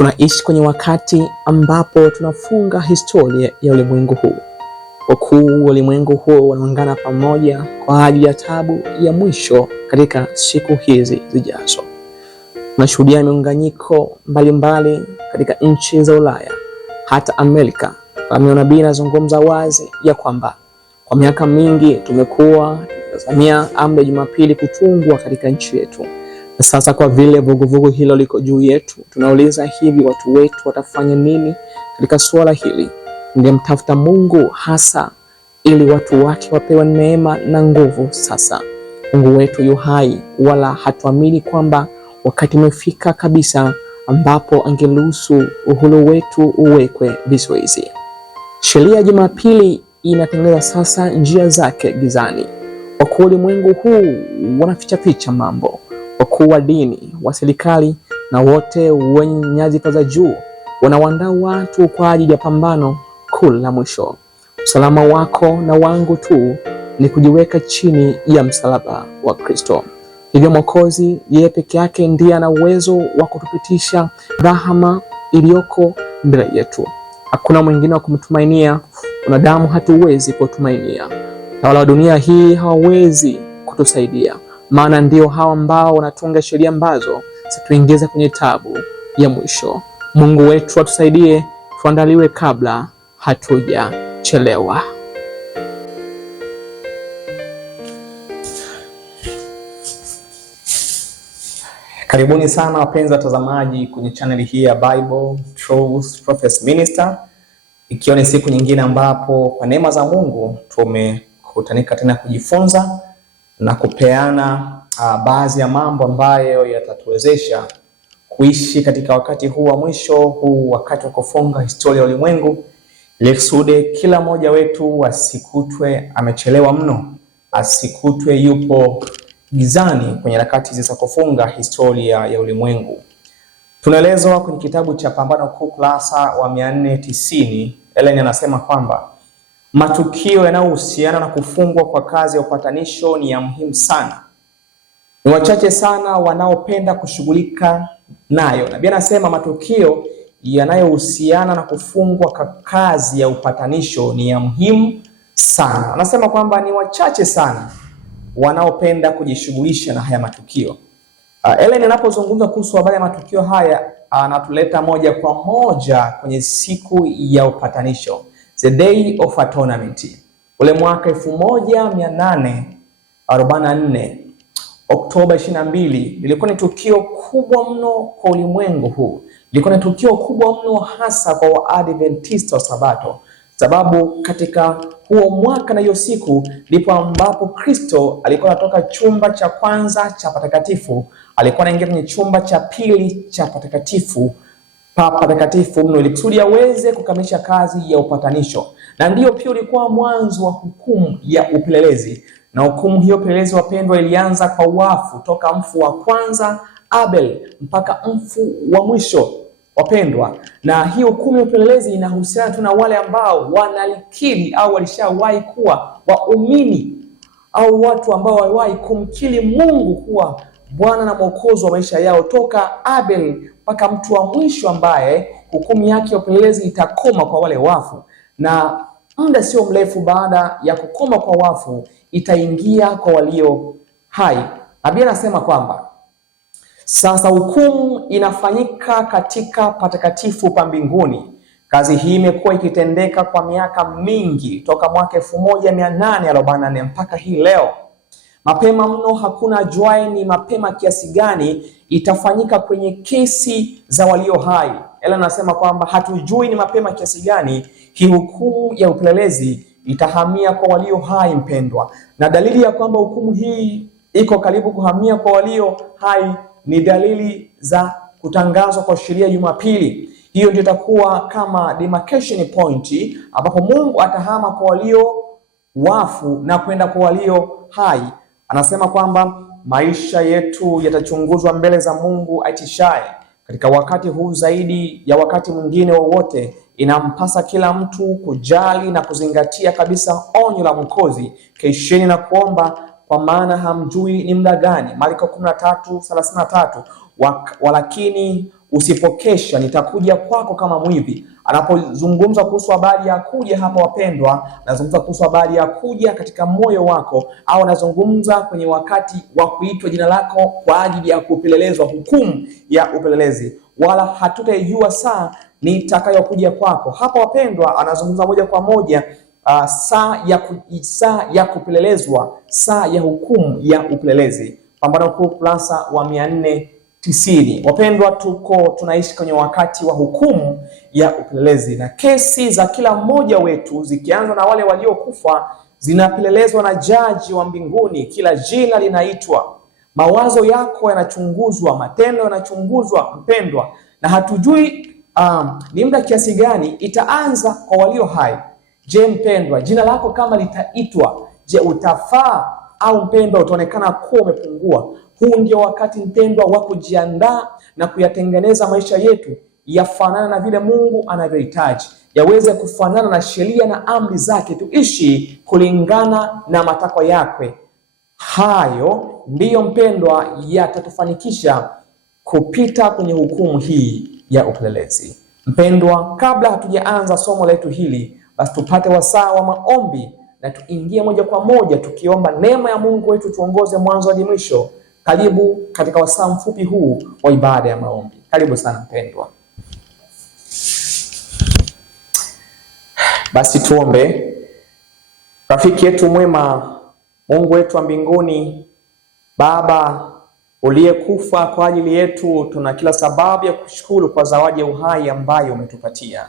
Tunaishi kwenye wakati ambapo tunafunga historia ya ulimwengu huu. Wakuu wa ulimwengu huu wanaungana pamoja kwa ajili ya taabu ya mwisho katika siku hizi zijazo. Tunashuhudia miunganyiko mbalimbali katika nchi za Ulaya, hata Amerika. Kama nabii anazungumza wazi ya kwamba kwa miaka mingi tumekuwa tukitazamia amri ya Jumapili kutungwa katika nchi yetu. Na sasa kwa vile vuguvugu hilo liko juu yetu, tunauliza hivi, watu wetu watafanya nini katika suala hili? Mtafuta Mungu hasa ili watu wake wapewe neema na nguvu. Sasa Mungu wetu yu hai, wala hatuamini kwamba wakati umefika kabisa ambapo angeruhusu uhuru wetu uwekwe vizuizi. Sheria ya Jumapili inatengeneza sasa njia zake gizani. Wakuu wa ulimwengu huu wanaficha mambo. Wakuu wa dini, wa serikali na wote wenye nyadhifa za juu wanawaandaa watu kwa ajili ya pambano kuu la mwisho. Usalama wako na wangu tu ni kujiweka chini ya msalaba wa Kristo. Hivyo Mwokozi, yeye peke yake ndiye ana uwezo wa kutupitisha dhahama iliyoko mbele yetu. Hakuna mwingine wa kumtumainia. Wanadamu hatuwezi kutumainia. Tawala wa dunia hii hawawezi kutusaidia, maana ndio hawa ambao wanatunga sheria ambazo zituingiza kwenye tabu ya mwisho. Mungu wetu atusaidie, tuandaliwe kabla hatujachelewa. Karibuni sana wapenzi watazamaji kwenye channel hii ya Bible Truth Prophecy Minister. Ikiwa ni siku nyingine ambapo kwa neema za Mungu tumekutanika tena kujifunza na kupeana baadhi ya mambo ambayo yatatuwezesha kuishi katika wakati huu wa mwisho, huu wakati wa kufunga historia ya ulimwengu, ili kusudi kila mmoja wetu asikutwe amechelewa mno, asikutwe yupo gizani kwenye harakati za kufunga historia ya ulimwengu. Tunaelezwa kwenye kitabu cha Pambano Kuu kurasa wa 490, Ellen anasema kwamba matukio yanayohusiana na kufungwa kwa kazi ya upatanisho ni ya muhimu sana. Ni wachache sana wanaopenda kushughulika nayo. Na pia anasema matukio yanayohusiana na kufungwa kwa kazi ya upatanisho ni ya muhimu sana. Anasema kwamba ni wachache sana wanaopenda kujishughulisha na haya matukio. Ellen anapozungumza kuhusu habari ya matukio haya, anatuleta moja kwa moja kwenye siku ya upatanisho, the day of atonement. Ule mwaka 1844 Oktoba 22, lilikuwa ni tukio kubwa mno kwa ulimwengu huu. Lilikuwa ni tukio kubwa mno hasa kwa Waadventista wa Sabato, sababu katika huo mwaka na hiyo siku ndipo ambapo Kristo alikuwa anatoka chumba cha kwanza cha patakatifu, alikuwa anaingia kwenye chumba cha pili cha patakatifu mno, ili kusudi aweze kukamilisha kazi ya upatanisho. Na ndiyo pia ulikuwa mwanzo wa hukumu ya upelelezi. Na hukumu hiyo upelelezi, wapendwa, ilianza kwa wafu toka mfu wa kwanza Abel mpaka mfu wa mwisho, wapendwa. Na hiyo hukumu ya upelelezi inahusiana tu na wale ambao wanalikiri au walishawahi kuwa waumini, au watu ambao waliwahi kumkiri Mungu kuwa Bwana na Mwokozi wa maisha yao, toka Abel mpaka mtu wa mwisho ambaye hukumu yake ya upelelezi itakoma kwa wale wafu. Na muda sio mrefu baada ya kukoma kwa wafu itaingia kwa walio hai. Nabii anasema kwamba sasa hukumu inafanyika katika patakatifu pa mbinguni. Kazi hii imekuwa ikitendeka kwa miaka mingi, toka mwaka 1844 mpaka hii leo. Mapema mno, hakuna ajuaye ni mapema kiasi gani itafanyika kwenye kesi za walio hai. Ela anasema kwamba hatujui ni mapema kiasi gani hii hukumu ya upelelezi itahamia kwa walio hai, mpendwa. Na dalili ya kwamba hukumu hii iko karibu kuhamia kwa walio hai ni dalili za kutangazwa kwa sheria ya Jumapili. Hiyo ndio itakuwa kama demarcation point, ambapo Mungu atahama kwa walio wafu na kwenda kwa walio hai. Anasema kwamba maisha yetu yatachunguzwa mbele za Mungu aitishaye. Katika wakati huu zaidi ya wakati mwingine wowote, inampasa kila mtu kujali na kuzingatia kabisa onyo la Mwokozi: kesheni na kuomba, kwa maana hamjui ni muda gani. Marko 13:33. Walakini usipokesha nitakuja kwako kama mwivi. Anapozungumza kuhusu habari ya kuja hapa wapendwa, anazungumza kuhusu habari ya kuja katika moyo wako, au anazungumza kwenye wakati wa kuitwa jina lako kwa ajili ya kupelelezwa, hukumu ya upelelezi. Wala hatutaijua saa nitakayokuja kwako. Hapa wapendwa, anazungumza moja kwa moja saa ya kupelelezwa, saa ya hukumu ya upelelezi. Pambano Kuu ukurasa wa 490. Wapendwa, tunaishi kwenye wakati wa hukumu ya upelelezi, na kesi za kila mmoja wetu zikianza na wale waliokufa zinapelelezwa na jaji wa mbinguni. Kila jina linaitwa, mawazo yako yanachunguzwa, matendo yanachunguzwa mpendwa, na hatujui ni muda kiasi gani itaanza kwa walio hai. Je mpendwa, jina lako kama litaitwa, je utafaa au mpendwa utaonekana kuwa umepungua? Huu ndio wakati mpendwa wa kujiandaa na kuyatengeneza maisha yetu yafanana na vile Mungu anavyohitaji, yaweze kufanana na sheria na amri zake, tuishi kulingana na matakwa yake. Hayo ndiyo mpendwa yatatufanikisha kupita kwenye hukumu hii ya upelelezi. Mpendwa, kabla hatujaanza somo letu hili, basi tupate wasaa wa maombi na tuingie moja kwa moja tukiomba neema ya Mungu wetu tuongoze mwanzo hadi mwisho. Karibu katika wasaa mfupi huu wa ibada ya maombi. Karibu sana mpendwa. Basi tuombe. Rafiki yetu mwema, Mungu wetu wa mbinguni, Baba uliyekufa kwa ajili yetu, tuna kila sababu ya kushukuru kwa zawadi ya uhai ambayo umetupatia.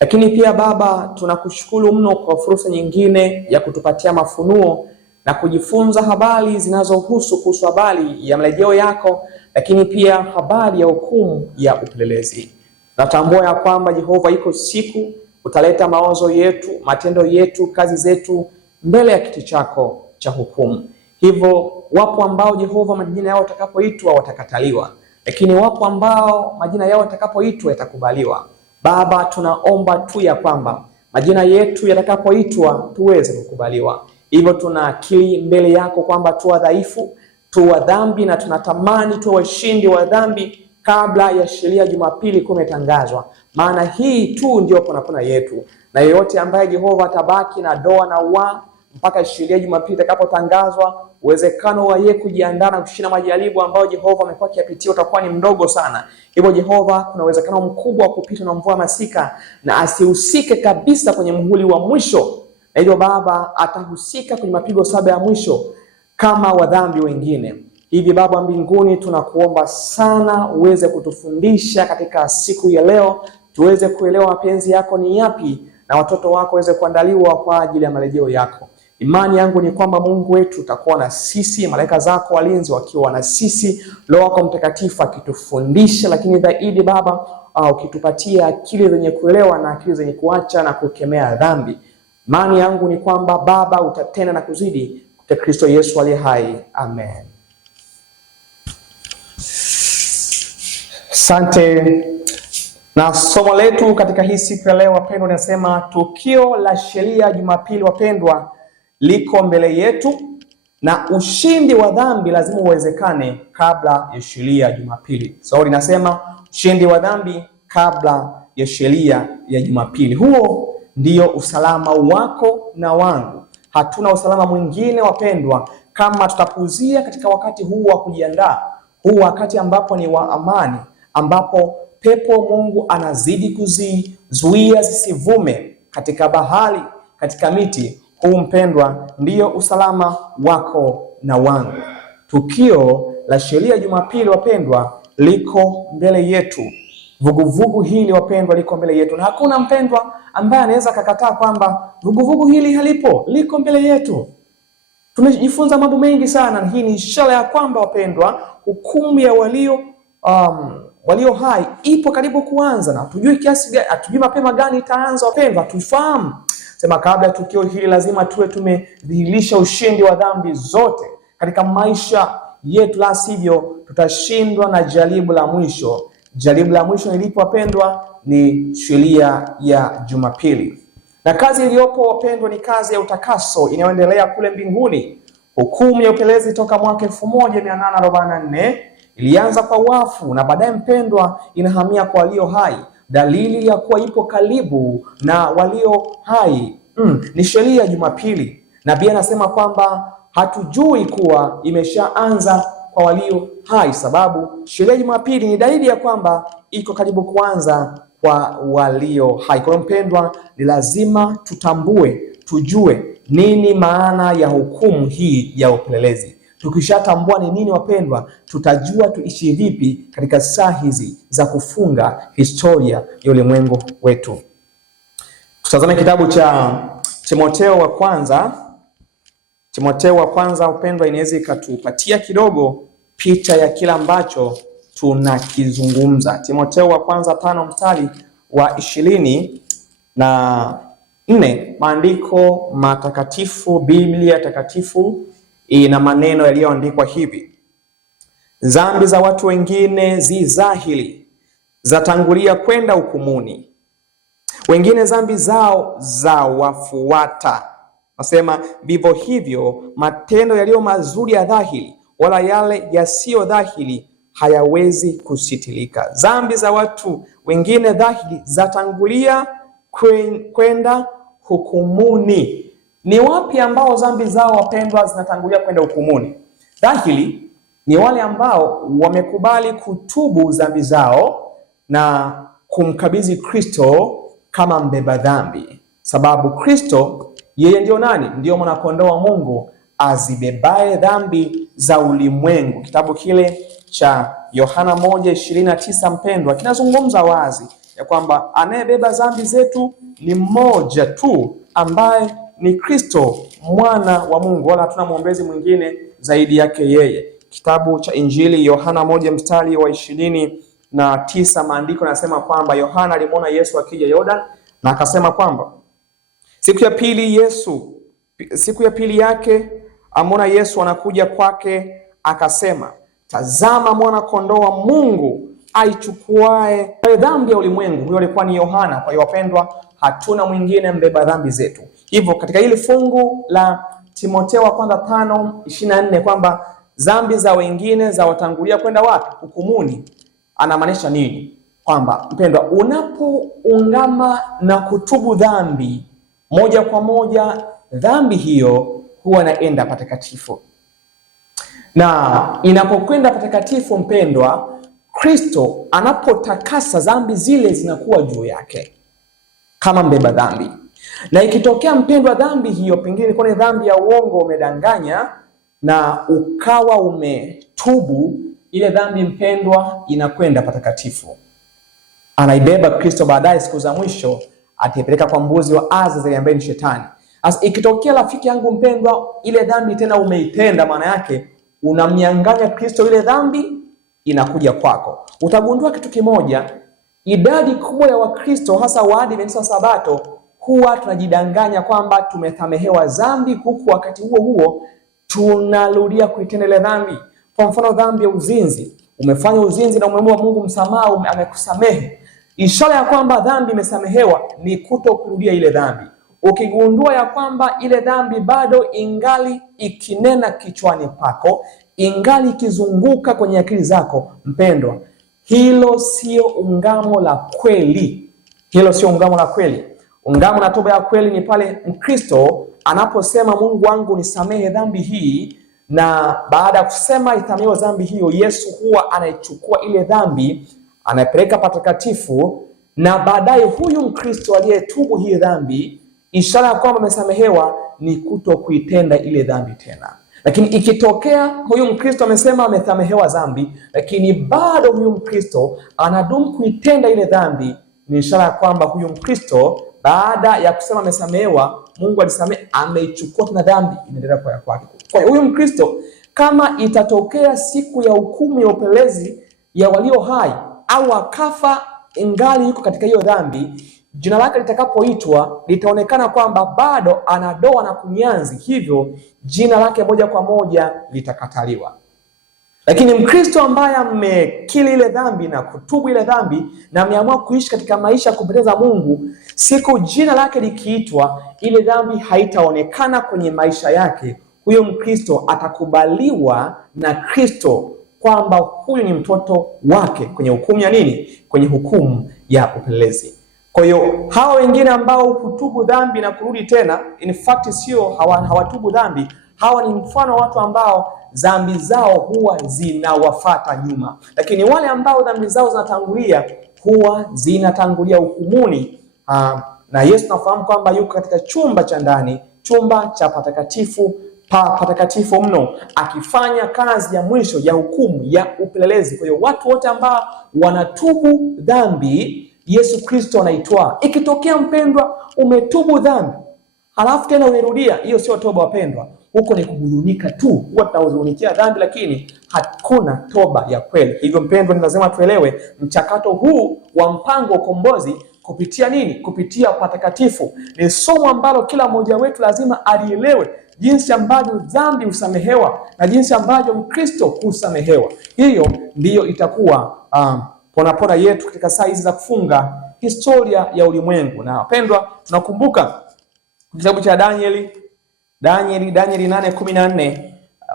Lakini pia Baba, tunakushukuru mno kwa fursa nyingine ya kutupatia mafunuo na kujifunza habari zinazohusu habari ya marejeo yako, lakini pia habari ya hukumu ya upelelezi. Natambua ya kwamba Jehova, iko siku utaleta mawazo yetu, matendo yetu, kazi zetu mbele ya kiti chako cha hukumu. Hivyo wapo ambao Jehova majina yao watakapoitwa watakataliwa, lakini wapo ambao majina yao watakapoitwa yatakubaliwa. Baba, tunaomba tu ya kwamba majina yetu yatakapoitwa tuweze kukubaliwa. Hivyo tunaakili mbele yako kwamba tu dhaifu, tu wa dhambi, na tunatamani tu washindi wa dhambi kabla ya sheria Jumapili kumetangazwa. Maana hii tu ndio ponapona yetu, na yeyote ambaye Jehova atabaki na doa na uwa mpaka sheria Jumapili itakapotangazwa, uwezekano wa yeye kujiandaa na kushinda majaribu ambayo Jehova amekuwa akiyapitia utakuwa ni mdogo sana. Hivyo Jehova, kuna uwezekano mkubwa wa kupita na mvua masika na asihusike kabisa kwenye muhuri wa mwisho. Na hivyo Baba, atahusika kwenye mapigo 7 ya mwisho kama wadhambi wengine. Hivi Baba mbinguni, tunakuomba sana uweze kutufundisha katika siku ya leo, tuweze kuelewa mapenzi yako ni yapi, na watoto wako waweze kuandaliwa kwa ajili ya marejeo yako. Imani yangu ni kwamba Mungu wetu utakuwa na sisi, malaika zako walinzi wakiwa na sisi, Roho wako Mtakatifu akitufundisha, lakini zaidi Baba ukitupatia akili zenye kuelewa na akili zenye kuacha na kukemea dhambi. Imani yangu ni kwamba Baba utatenda na kuzidi kwa Kristo Yesu aliye hai. Amen. Asante. Na somo letu katika hii siku ya leo wapendwa, linasema tukio la sheria Jumapili wapendwa liko mbele yetu, na ushindi wa dhambi lazima uwezekane kabla ya sheria Jumapili. So linasema ushindi wa dhambi kabla ya sheria ya Jumapili. Huo ndio usalama wako na wangu. Hatuna usalama mwingine wapendwa kama tutapuzia katika wakati huu wa kujiandaa, huu wakati ambapo ni wa amani, ambapo pepo Mungu anazidi kuzizuia zisivume katika bahari, katika miti. Huu mpendwa ndio usalama wako na wangu. Tukio la sheria Jumapili wapendwa liko mbele yetu. Vuguvugu hili wapendwa liko mbele yetu, na hakuna mpendwa ambaye anaweza kukataa kwamba vuguvugu hili halipo, liko mbele yetu. Tumejifunza mambo mengi sana. Hii ni ishara ya kwamba wapendwa, hukumu ya walio hai ipo karibu kuanza, na hatujui kiasi gani, hatujui mapema gani itaanza wapendwa. Tufahamu sema kabla ya tukio hili lazima tuwe tumedhihirisha ushindi wa dhambi zote katika maisha yetu, la sivyo tutashindwa na jaribu la mwisho. Jaribu la mwisho nilipo wapendwa ni sheria ya Jumapili. Na kazi iliyopo wapendwa ni kazi ya utakaso inayoendelea kule mbinguni. Hukumu ya upelelezi toka mwaka 1844 ilianza kwa wafu na baadaye mpendwa inahamia kwa walio hai. Dalili ya kuwa ipo karibu na walio hai ni sheria ya Jumapili. Na pia anasema kwamba hatujui kuwa imeshaanza kwa walio hai, sababu sheria ya Jumapili ni dalili ya kwamba iko karibu kuanza kwa walio hai. Kwa mpendwa, ni lazima tutambue, tujue nini maana ya hukumu hii ya upelelezi. Tukishatambua ni nini wapendwa, tutajua tuishi vipi katika saa hizi za kufunga historia ya ulimwengu wetu. Tutazame kitabu cha Timotheo wa kwanza. Timotheo wa kwanza upendwa, inaweza ikatupatia kidogo picha ya kila ambacho tunakizungumza. Timotheo wa kwanza 5 mstari wa 24, maandiko matakatifu, Biblia takatifu ina maneno yaliyoandikwa hivi: dhambi za watu wengine zi dhahiri, zatangulia kwenda hukumuni, wengine dhambi zao za wafuata. Nasema vivyo hivyo matendo yaliyo mazuri ya dhahiri, wala yale yasiyo dhahiri hayawezi kusitilika. Dhambi za watu wengine dhahiri zatangulia kwenda hukumuni. Ni wapi ambao dhambi zao wapendwa zinatangulia kwenda hukumuni? Dhahiri ni wale ambao wamekubali kutubu dhambi zao na kumkabidhi Kristo kama mbeba dhambi, sababu Kristo yeye ndio nani? Ndio mwanakondoo wa Mungu azibebaye dhambi za ulimwengu. Kitabu kile cha Yohana 1:29 mpendwa, kinazungumza wazi ya kwamba anayebeba dhambi zetu ni mmoja tu, ambaye ni Kristo mwana wa Mungu, wala hatuna mwombezi mwingine zaidi yake yeye. Kitabu cha Injili Yohana 1 mstari wa 29, maandiko yanasema kwamba Yohana alimwona Yesu akija Yordan na akasema kwamba siku ya pili yake amwona Yesu anakuja kwake, akasema, tazama mwana kondoo wa Mungu aichukuae dhambi ya ulimwengu. Huyo alikuwa ni Yohana. Kwa hiyo wapendwa, hatuna mwingine mbeba dhambi zetu. Hivyo katika hili fungu la Timotheo wa kwanza 5:24 kwamba dhambi za wengine za watangulia kwenda wapi? Hukumuni. Anamaanisha nini? Kwamba mpendwa, unapoungama na kutubu dhambi, moja kwa moja dhambi hiyo huwa inaenda patakatifu. Na inapokwenda patakatifu mpendwa, Kristo anapotakasa dhambi zile zinakuwa juu yake kama mbeba dhambi. Na ikitokea mpendwa dhambi hiyo pengine ilikuwa ni dhambi ya uongo, umedanganya na ukawa umetubu, ile dhambi mpendwa inakwenda patakatifu. Anaibeba Kristo, baadaye siku za mwisho ataipeleka kwa mbuzi wa Azazel ambaye ni Shetani. As ikitokea rafiki yangu mpendwa, ile dhambi tena umeitenda, maana yake unamnyang'anya Kristo ile dhambi, inakuja kwako. Utagundua kitu kimoja, idadi kubwa ya Wakristo hasa Waadventista wa Sabato huwa tunajidanganya kwamba tumesamehewa dhambi, huku wakati huo huo tunarudia kuitenda ile dhambi. Kwa mfano dhambi ya uzinzi, umefanya uzinzi na umemwomba Mungu msamaha, amekusamehe. Ishara ya kwamba dhambi imesamehewa ni kutokurudia ile dhambi. Ukigundua ya kwamba ile dhambi bado ingali ikinena kichwani pako, ingali ikizunguka kwenye akili zako, mpendwa, hilo sio ungamo la kweli. Hilo sio ungamo la kweli. Ungamo na toba ya kweli ni pale Mkristo anaposema, Mungu wangu nisamehe dhambi hii, na baada ya kusema isamehewe dhambi hiyo, Yesu huwa anaichukua ile dhambi, anaipeleka patakatifu, na baadaye huyu Mkristo aliyetubu hii dhambi, ishara ya kwamba amesamehewa ni kuto kuitenda ile dhambi tena. Lakini ikitokea huyu Mkristo amesema amesamehewa dhambi, lakini bado huyu Mkristo anadumu kuitenda ile dhambi, ni ishara ya kwamba huyu Mkristo baada ya kusema amesamehewa, Mungu alisamehe, ameichukua tena dhambi, inaendelea kwa kwake. Kwa hiyo huyu Mkristo kama itatokea siku ya hukumu ya upelelezi ya walio hai, au akafa ingali yuko katika hiyo dhambi, jina lake litakapoitwa litaonekana kwamba bado anadoa na kunyanzi, hivyo jina lake moja kwa moja litakataliwa. Lakini Mkristo ambaye amekiri ile dhambi na kutubu ile dhambi na ameamua kuishi katika maisha ya kumpendeza Mungu, siku jina lake likiitwa, ile dhambi haitaonekana kwenye maisha yake. Huyo Mkristo atakubaliwa na Kristo kwamba huyu ni mtoto wake kwenye hukumu ya nini? Kwenye hukumu ya upelelezi. Kwa hiyo hawa wengine ambao hutubu dhambi na kurudi tena, in fact sio hawatubu dhambi, hawa ni mfano wa watu ambao dhambi zao huwa zinawafata nyuma. Lakini wale ambao dhambi zao zinatangulia huwa zinatangulia hukumuni. Na Yesu tunafahamu kwamba yuko katika chumba cha ndani, chumba cha patakatifu mno, akifanya kazi ya mwisho ya hukumu ya upelelezi. Kwa hiyo watu wote ambao wanatubu dhambi, Yesu Kristo anaitwaa. Ikitokea mpendwa, umetubu dhambi halafu tena umerudia, hiyo sio toba wapendwa. Huko ni kuhuzunika tu. Huwa tunahuzunikia dhambi lakini hakuna toba ya kweli. Hivyo mpendwa, ni lazima tuelewe mchakato huu wa mpango wa ukombozi kupitia nini? Kupitia patakatifu. Ni somo ambalo kila mmoja wetu lazima alielewe, jinsi ambavyo dhambi husamehewa na jinsi ambavyo Mkristo husamehewa. Hiyo ndiyo itakuwa ponapona yetu katika saa hizi za kufunga historia ya ulimwengu. Na wapendwa, tunakumbuka kitabu cha Danieli 8:14,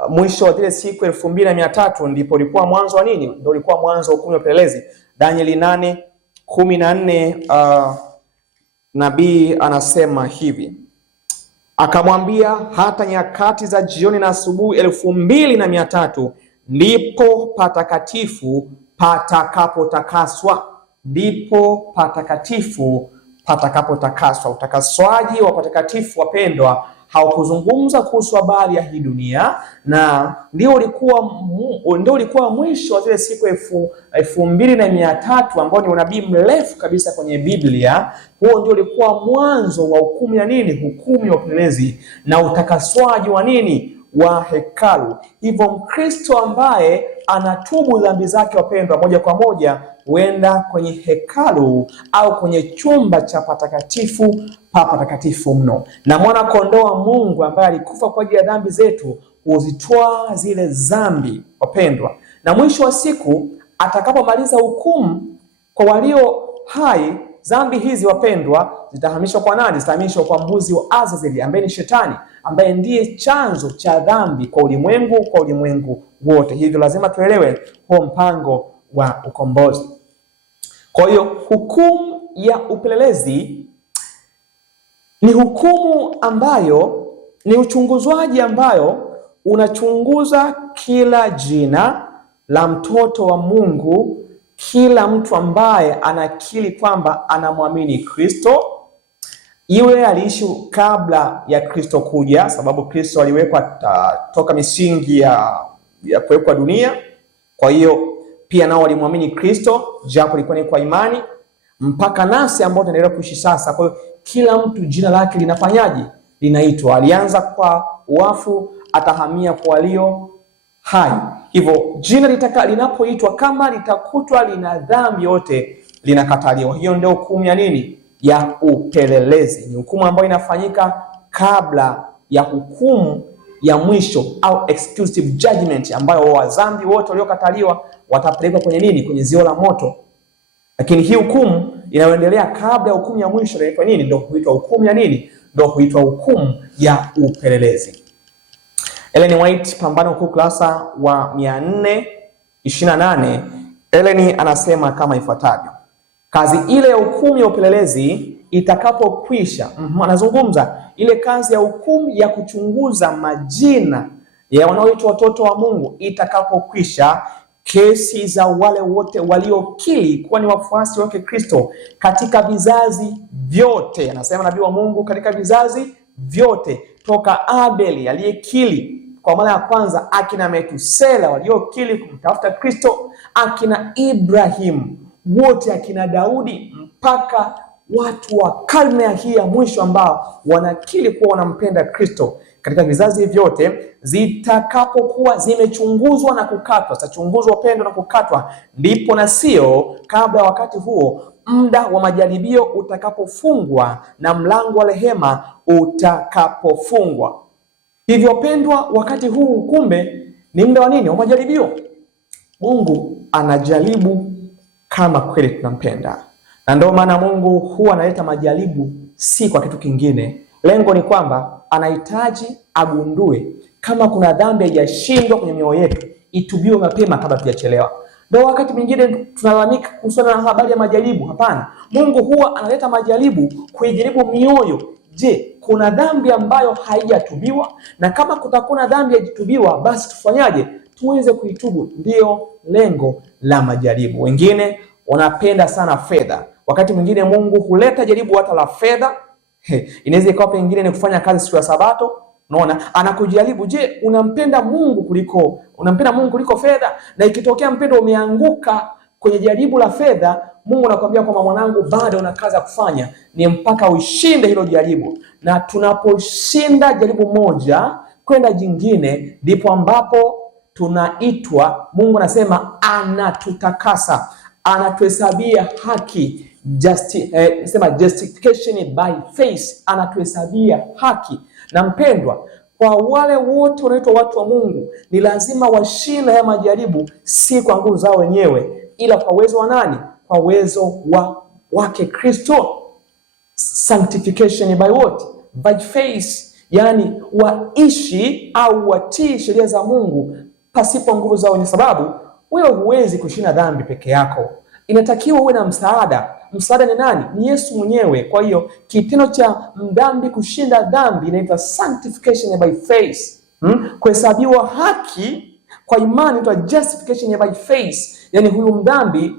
mwisho wa zile siku 2300 ndipo ulikuwa mwanzo wa nini? Ndio ulikuwa mwanzo wa hukumu ya upelelezi. Danieli 8:14, nabii anasema hivi: akamwambia, hata nyakati za jioni na asubuhi 2300 ndipo patakatifu patakapotakaswa. Ndipo patakatifu patakapotakaswa. Utakaswaji wa patakatifu wapendwa haukuzungumza kuhusu habari ya hii dunia, na ndio ulikuwa mwisho wa zile siku 2300 ambao ni unabii mrefu kabisa kwenye Biblia. Huo ndio ulikuwa mwanzo wa hukumu ya nini? Hukumu ya upelelezi na utakaswaji wa nini? Wa hekalu. Hivyo Mkristo ambaye anatubu dhambi zake wapendwa, moja kwa moja huenda kwenye hekalu au kwenye chumba cha patakatifu patakatifu mno, na mwana kondoo wa Mungu ambaye alikufa kwa ajili ya dhambi zetu huzitoa zile dhambi wapendwa, na mwisho wa siku atakapomaliza hukumu kwa walio hai, dhambi hizi wapendwa zitahamishwa kwa nani? Zitahamishwa kwa mbuzi wa Azazeli ambaye ni Shetani, ambaye ndiye chanzo cha dhambi kwa ulimwengu wote. Hivyo lazima tuelewe huo mpango wa ukombozi. Kwa hiyo hukumu ya upelelezi ni hukumu ambayo ni uchunguzwaji ambayo unachunguza kila jina la mtoto wa Mungu, kila mtu ambaye anakiri kwamba anamwamini Kristo, iwe aliishi kabla ya Kristo kuja, sababu Kristo aliwekwa toka misingi ya kuwekwa dunia. Kwa hiyo pia nao walimwamini Kristo, japo ilikuwa ni kwa imani, mpaka nasi ambao tunaendelea kuishi sasa. Kwa hiyo kila mtu jina lake linafanyaje? Linaitwa. Alianza kwa wafu, atahamia kwa walio hai. Hivyo jina linapoitwa, kama litakutwa lina dhambi yote, linakataliwa. Hiyo ndio hukumu ya nini? Ya upelelezi. Ni hukumu ambayo inafanyika kabla ya hukumu ya mwisho au exclusive judgment, ambayo wadhambi wote waliokataliwa watapelekwa kwenye nini? Kwenye ziwa la moto. Lakini hii hukumu inayoendelea kabla ya hukumu ya mwisho inaitwa nini? Ndio huitwa hukumu ya nini? Ndio huitwa hukumu ya upelelezi. Ellen White, Pambano Kuu, ukurasa wa 428, Ellen anasema kama ifuatavyo: kazi ile ya hukumu ya upelelezi itakapokwisha, anazungumza ile kazi ya hukumu ya kuchunguza majina ya wanaoitwa watoto wa Mungu itakapokwisha, kesi za wale wote waliokiri kuwa ni wafuasi wake Kristo katika vizazi vyote, anasema nabii wa Mungu, katika vizazi vyote, toka Abeli aliyekiri kwa mara ya kwanza, akina Metusela waliokiri kumtafuta Kristo, akina Ibrahimu, wote akina Daudi, mpaka watu wa karne hii ya mwisho ambao wanakiri kuwa wanampenda Kristo. Katika vizazi vyote zitakapokuwa zimechunguzwa na kukatwa, zitachunguzwa upendo na kukatwa, ndipo na sio kabla wakati huo muda wa majaribio utakapofungwa na mlango wa rehema utakapofungwa. Hivyo pendwa, wakati huu kumbe ni muda wa nini? Wa majaribio. Mungu anajaribu kama kweli tunampenda, na ndio maana Mungu huwa analeta majaribu, si kwa kitu kingine. Lengo ni kwamba anahitaji agundue kama kuna dhambi haijashindwa kwenye mioyo yetu, itubiwe mapema kabla tujachelewa. Ndio wakati mwingine tunalalamika kuhusiana na habari ya majaribu. Hapana, Mungu huwa analeta majaribu kuijaribu mioyo. Je, kuna dhambi ambayo haijatubiwa? Na kama kutakuwa dhambi haijatubiwa, basi tufanyaje? Tuweze kuitubu. Ndio lengo la majaribu. Wengine wanapenda sana fedha. Wakati mwingine Mungu huleta jaribu hata la fedha. Inaweza ikawa pengine ni kufanya kazi siku ya Sabato. Unaona, anakujaribu. Je, unampenda Mungu kuliko fedha? Na ikitokea mpendo umeanguka kwenye jaribu la fedha, Mungu anakuambia kwamba mwanangu, bado una kazi ya kufanya, ni mpaka ushinde hilo jaribu. Na tunaposhinda jaribu moja kwenda jingine, ndipo ambapo tunaitwa, Mungu anasema anatutakasa, anatuhesabia haki, justification by faith, anatuhesabia haki. Na mpendwa, kwa wale wote wanaitwa watu wa Mungu, ni lazima washinde haya majaribu, si kwa nguvu zao wenyewe, ila kwa uwezo wa nani? Kwa uwezo wake Kristo. Sanctification by what? By faith. Yani waishi au watii sheria za Mungu pasipo nguvu zao wenyewe, sababu wewe huwezi kushinda dhambi peke yako. Inatakiwa uwe na msaada. Msaada ni nani? Ni Yesu mwenyewe. Kwa hiyo kitendo cha mdhambi kushinda dhambi inaitwa sanctification by faith. Kuhesabiwa haki kwa imani inaitwa justification by faith. Yani huyu mdhambi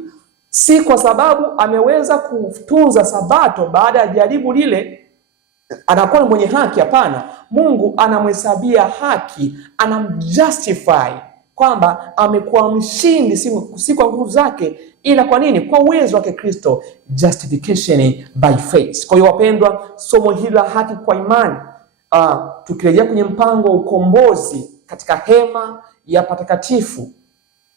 si kwa sababu ameweza kutunza Sabato baada ya jaribu lile anakuwa mwenye haki. Hapana, Mungu anamhesabia haki, anamjustify kwamba amekuwa mshindi, si kwa nguvu zake, ila kwa nini? Kwa uwezo wake Kristo. Justification by faith. Kwa hiyo wapendwa, somo hili la haki kwa imani, tukirejea kwenye mpango wa ukombozi katika hema ya patakatifu,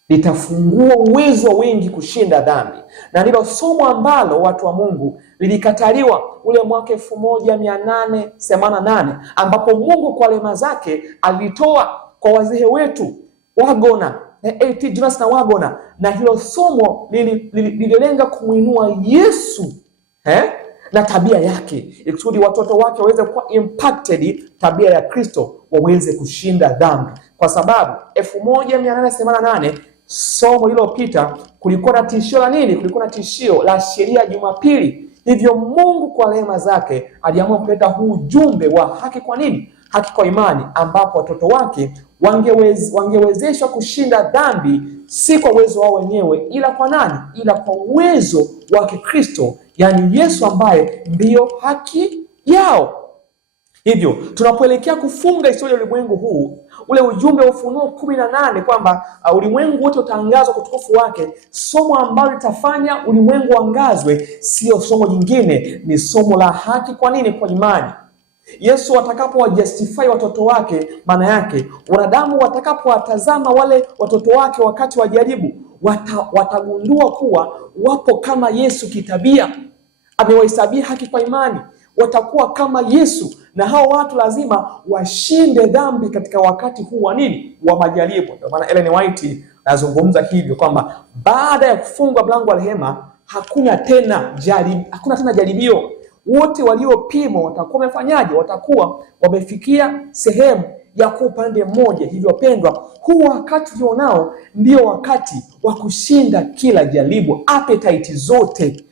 litafungua uwezo wa wengi kushinda dhambi. Na ndilo somo ambalo watu wa Mungu lilikataliwa ule mwaka 1888, ambapo Mungu kwa rehema zake alitoa kwa wazee wetu Wagona, A.T. Jonas na Wagona, na hilo somo lililenga kumuinua Yesu na tabia yake, ikusudi watoto wake waweze kuwa impacted tabia ya Kristo, waweze kushinda dhambi. Kwa sababu 1888 somo lililopita kulikuwa na tishio la nini? Kulikuwa na tishio la sheria ya Jumapili. Hivyo Mungu kwa rehema zake aliamua kuleta huu ujumbe wa haki. Kwa nini? Haki kwa imani, ambapo watoto wake wangewezeshwa kushinda dhambi, si kwa uwezo wao wenyewe, ila kwa nani? Ila kwa uwezo wake Kristo, yani Yesu ambaye ndiyo haki yao. Hivyo tunapoelekea kufunga historia ya ulimwengu huu, ule ujumbe wa Ufunuo 18 kwamba ulimwengu wote utangazwa kwa utukufu wake, somo ambalo litafanya ulimwengu angazwe, sio somo jingine, ni somo la haki. Kwa nini? Kwa imani. Yesu atakapowajustify watoto wake, maana yake wanadamu watakapowatazama wale watoto wake wakati wa jaribu, watagundua kuwa wapo kama Yesu kitabia, amewahesabia haki kwa imani, watakuwa kama Yesu. Na hao watu lazima washinde dhambi katika wakati huu wa nini? Wa majaribu. Ndio maana Ellen White anazungumza hivyo kwamba baada ya kufungwa mlango wa rehema hakuna tena jaribio. Wote waliopimwa watakuwa wamefanyaje? Watakuwa wamefikia sehemu ya kwa upande mmoja. Hivyo wapendwa, huu wakati ulionao ndio wakati wa kushinda kila jaribu, appetite zote,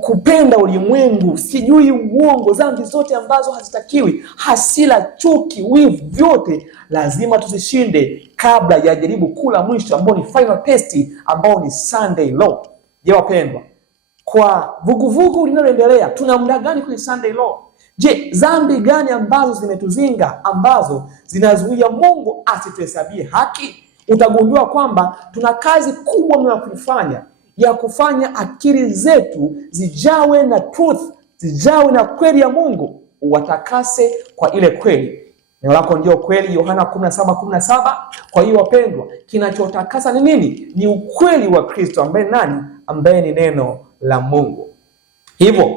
kupenda ulimwengu, sijui uongo, dhambi zote ambazo hazitakiwi, hasira, chuki, wivu, vyote lazima tuzishinde kabla ya jaribu kula mwisho, ambao ni final test, ambao ni Sunday law. Je, wapendwa, kwa vuguvugu linaloendelea tuna muda gani kwenye Sunday law? Je, dhambi gani ambazo zimetuzinga, ambazo zinazuia Mungu asituhesabie haki? Utagundua kwamba tuna kazi kubwa mno ya kufanya akili zetu zijawe na truth, zijawe na kweli ya Mungu, uwatakase kwa ile kweli. Neno lako ndio kweli, Yohana 17:17. Kwa hiyo wapendwa, kinachotakasa ni nini? Ni ukweli wa Kristo, ambaye nani? Ambaye ni neno la Mungu. Hivyo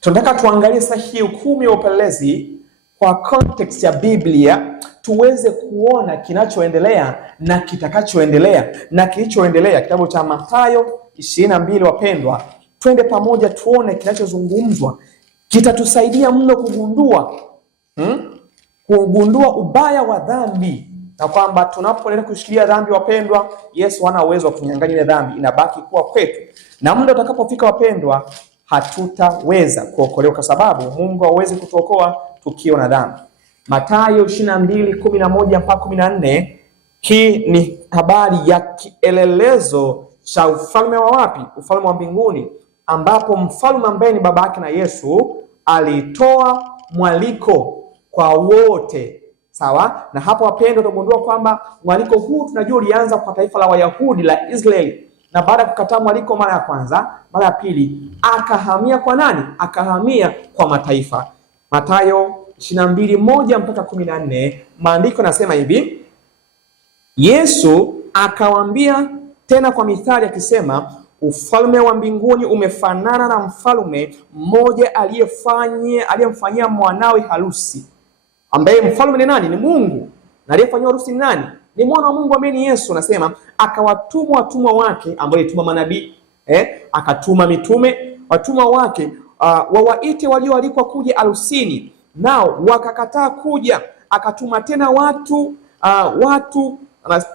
tunataka tuangalie sasa hii hukumu ya upelelezi kwa context ya Biblia, tuweze kuona kinachoendelea na kitakachoendelea na kilichoendelea. Kitabu cha Mathayo 22, wapendwa, twende pamoja tuone kinachozungumzwa. Kitatusaidia mno kugundua ubaya wa dhambi na kwamba tunapoendelea kushikilia dhambi, wapendwa, Yesu hana uwezo wa kunyang'anya ile dhambi, inabaki kuwa kwetu. Na muda utakapofika, wapendwa, hatutaweza kuokolewa kwa sababu Mungu hawezi kutuokoa tukiwa na dhambi. Mathayo 22:11 mpaka 14, hii ni habari ya kielelezo cha ufalme wa wapi? Ufalme wa mbinguni, ambapo mfalme ambaye ni baba yake na Yesu alitoa mwaliko kwa wote. Sawa? Na hapo wapendwa, tutagundua kwamba mwaliko huu tunajua ulianza kwa taifa la Wayahudi la Israeli, na baada ya kukataa mwaliko mara ya kwanza, mara ya pili akahamia kwa nani? Akahamia kwa mataifa. Mathayo 22:1 mpaka 14, maandiko nasema hivi: Yesu akawaambia tena kwa mithali akisema, ufalme wa mbinguni umefanana na mfalme mmoja aliyemfanyia mwanawe harusi. Ambaye mfalme ni nani? Ni Mungu. Na aliyefanyia harusi ni nani? Ni mwana wa Mungu ambaye ni Yesu. Anasema akawatuma watumwa wake, ambao alituma manabii, akatuma mitume, watumwa wake wawaite walioalikwa kuja harusini, nao wakakataa kuja. Akatuma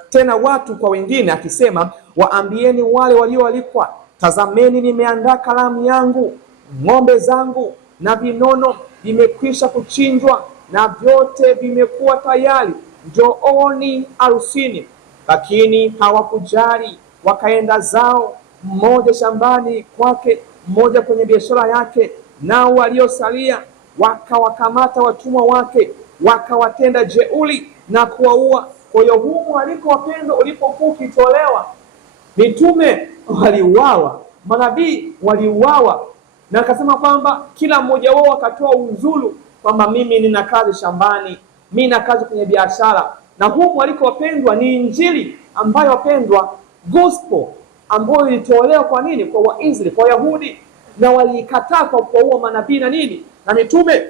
tena watu kwa wengine akisema, waambieni wale walioalikwa, tazameni nimeandaa karamu yangu, ng'ombe zangu na vinono vimekwisha kuchinjwa na vyote vimekuwa tayari, njooni harusini. Lakini hawakujali, wakaenda zao, mmoja shambani kwake, mmoja kwenye biashara yake. Nao waliosalia wakawakamata watumwa wake, wakawatenda jeuri na kuwaua. Kwa hiyo huu mwaliko, wapendwa, ulipokuwa ukitolewa, mitume waliuawa, manabii waliuawa, na akasema kwamba kila mmoja wao akatoa uzulu kwamba mimi nina kazi shambani, mimi nina kazi kwenye biashara. Na huu mwaliko, wapendwa, ni injili ambayo, wapendwa, gospel ambayo ilitolewa kwa nini? Kwa Waisraeli, kwa Wayahudi, na walikataa kwa kuua manabii na nini? Na mitume.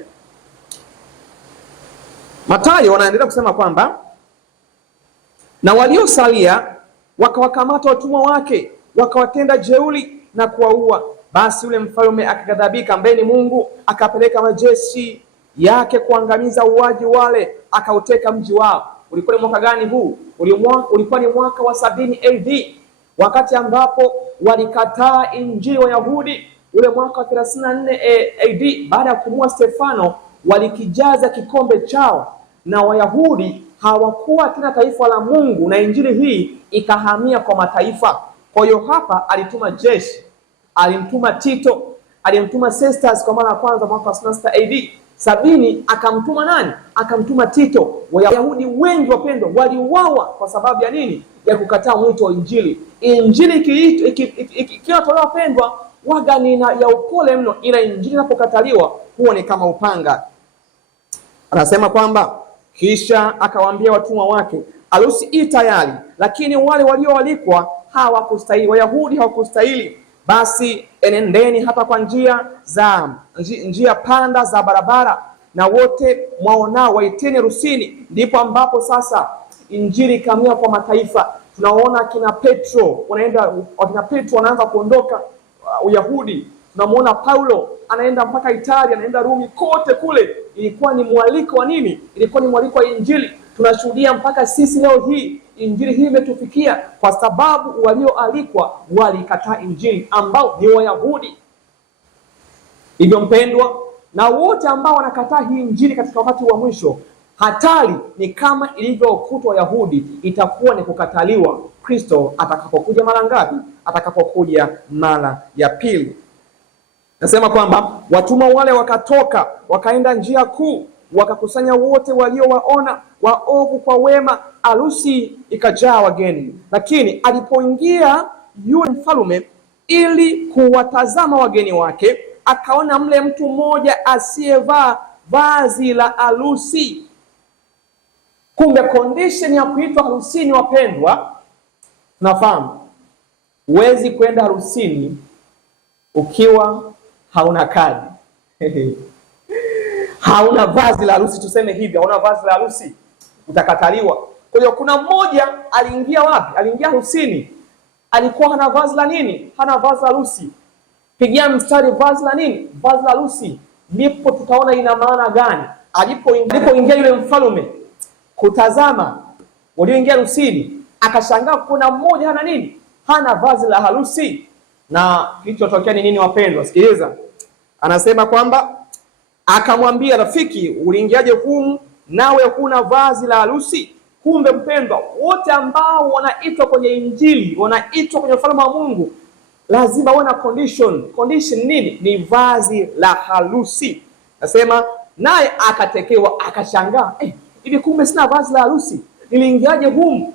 Mathayo wanaendelea kusema kwamba na waliosalia wakawakamata watumwa wake, wakawatenda jeuri na kuwaua. Basi yule mfalme akaghadhabika, ambaye ni Mungu, akapeleka majeshi yake kuangamiza uwaji wale, akauteka mji wao. Ulikuwa ni mwaka gani huu? Ulikuwa ni mwaka wa 70 AD, wakati ambapo walikataa injili wa Yahudi. Ule mwaka wa 34 AD, baada ya kumua Stefano, walikijaza kikombe chao, na Wayahudi hawakuwa tena taifa la Mungu, na injili hii ikahamia kwa mataifa. Kwa hiyo hapa alituma jeshi, alimtuma Tito, alimtuma Festus kwa mara ya kwanza mwaka wa 66 AD. 70 akamtuma nani? Akamtuma Tito. Wayahudi wengi, wapendwa, waliuawa kwa sababu ya nini? Ya kukataa mwito wa injili. Injili ikiwa wapendwa, waga ni ya upole mno, ila injili inapokataliwa huwa ni kama upanga. Anasema kwamba kisha akawaambia watumwa wake, harusi i tayari, lakini wale walioalikwa hawakustahili. Wayahudi hawakustahili. Basi enendeni hapa kwa njia panda za barabara, na wote mwaonao waiteni harusini. Ndipo ambapo sasa injili ikamia kwa mataifa. Tunaona akina Petro wanaanza kuondoka Uyahudi. Tunamuona Paulo anaenda mpaka Italia, anaenda Rumi, kote kule ilikuwa ni mwaliko wa nini? Ilikuwa ni mwaliko wa injili. Tunashuhudia mpaka sisi leo hii injili hii imetufikia kwa sababu walioalikwa walikataa injili, ambao ni Wayahudi. Hivyo mpendwa, na wote ambao wanakataa hii injili katika wakati wa mwisho, hatari ni kama ilivyokuta Wayahudi, itakuwa ni kukataliwa Kristo atakapokuja mara ngapi? Atakapokuja mara ya pili. Nasema kwamba watumwa wale wakatoka, wakaenda njia kuu, wakakusanya wote waliowaona waovu kwa wema. Harusi ikajaa wageni. Lakini alipoingia yule mfalme ili kuwatazama wageni wake, akaona mle mtu mmoja asiyevaa vazi la harusi. Kumbe condition ya kuitwa harusini, wapendwa, nafahamu huwezi kwenda harusini ukiwa hauna kadi. Hauna vazi la harusi, tuseme hivi, hauna vazi la harusi, utakataliwa. Kwa hiyo kuna mmoja aliingia wapi? Aliingia harusini, alikuwa hana vazi la nini? Hana vazi la harusi. Pigia mstari, vazi la nini? Vazi la harusi. Ndipo tutaona ina maana gani. Alipoingia yule mfalme kutazama walioingia harusini, akashangaa kuna mmoja hana nini? Hana vazi la harusi. Na kilichotokea ni nini wapendwa? Sikiliza. Anasema kwamba akamwambia, rafiki, uliingiaje humu nawe huna vazi la harusi? Kumbe mpendwa, wote ambao wanaitwa kwenye Injili, wanaitwa kwenye ufalme wa Mungu, lazima wawe na condition. Condition nini? Ni vazi la harusi. Nasema naye akatekewa, akashangaa, hivi kumbe sina vazi la harusi, niliingiaje humu?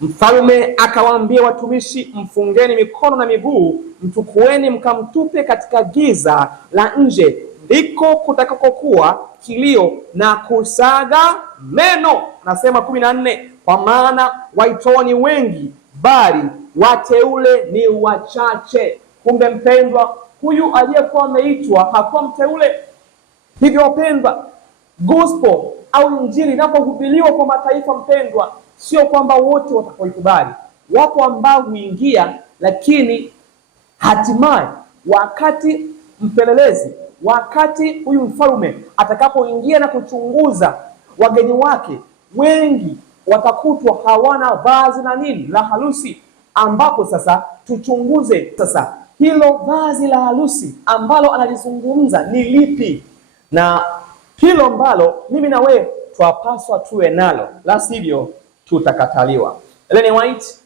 Mfalme akawaambia watumishi, mfungeni mikono na miguu, mchukueni mkamtupe katika giza la nje, ndiko kutakakokuwa kilio na kusaga meno. Nasema 14, kwa maana waitwa ni wengi, bali wateule ni wachache. Kumbe mpendwa, huyu aliyekuwa ameitwa hakuwa mteule. Hivyo wapendwa, gospel au injili inapohubiriwa kwa mataifa mpendwa, sio kwamba wote watakaoikubali. Wapo ambao huingia, lakini hatimaye wakati mpelelezi, wakati huyu mfalme atakapoingia na kuchunguza wageni wake, wengi watakutwa hawana vazi na nini la harusi, ambapo sasa tuchunguze sasa hilo vazi la harusi ambalo analizungumza ni lipi, na hilo ambalo mimi na wewe twapaswa tuwe nalo, la sivyo tutakataliwa. Ellen White,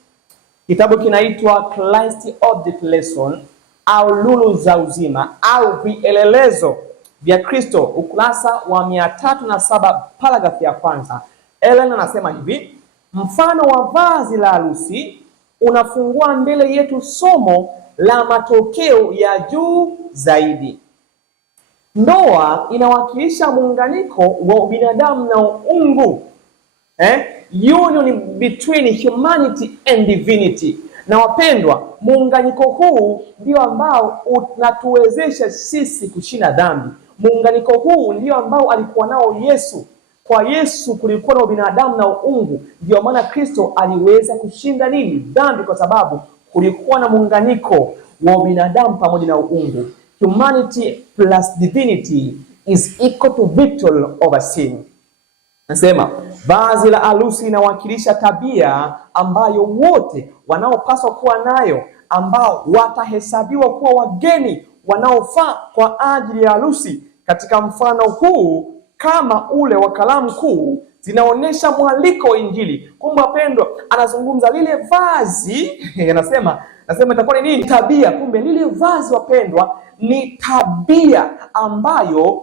kitabu kinaitwa Christ Object Lesson au lulu za uzima au vielelezo vya Kristo, ukurasa wa 307 paragrafu ya kwanza. Ellen anasema hivi: mfano wa vazi la harusi unafungua mbele yetu somo la matokeo ya juu zaidi. Ndoa inawakilisha muunganiko wa binadamu na uungu, union between humanity and divinity. Na wapendwa, muunganiko huu ndio ambao unatuwezesha sisi kushinda dhambi. Muunganiko huu ndio ambao alikuwa nao Yesu. Kwa Yesu kulikuwa na binadamu na uungu, ndio maana Kristo aliweza kushinda nini? Dhambi, kwa sababu kulikuwa na muunganiko wa binadamu pamoja na uungu. Humanity plus divinity is equal to victory over sin. Nasema vazi la harusi inawakilisha tabia ambayo wote wanaopaswa kuwa nayo, ambao watahesabiwa kuwa wageni wanaofaa kwa ajili ya harusi. Katika mfano huu, kama ule wa kalamu kuu, zinaonyesha mwaliko wa Injili. Kumbe wapendwa, anazungumza lile vazi anasema itakuwa ni nini? Tabia. Kumbe lile vazi wapendwa ni tabia ambayo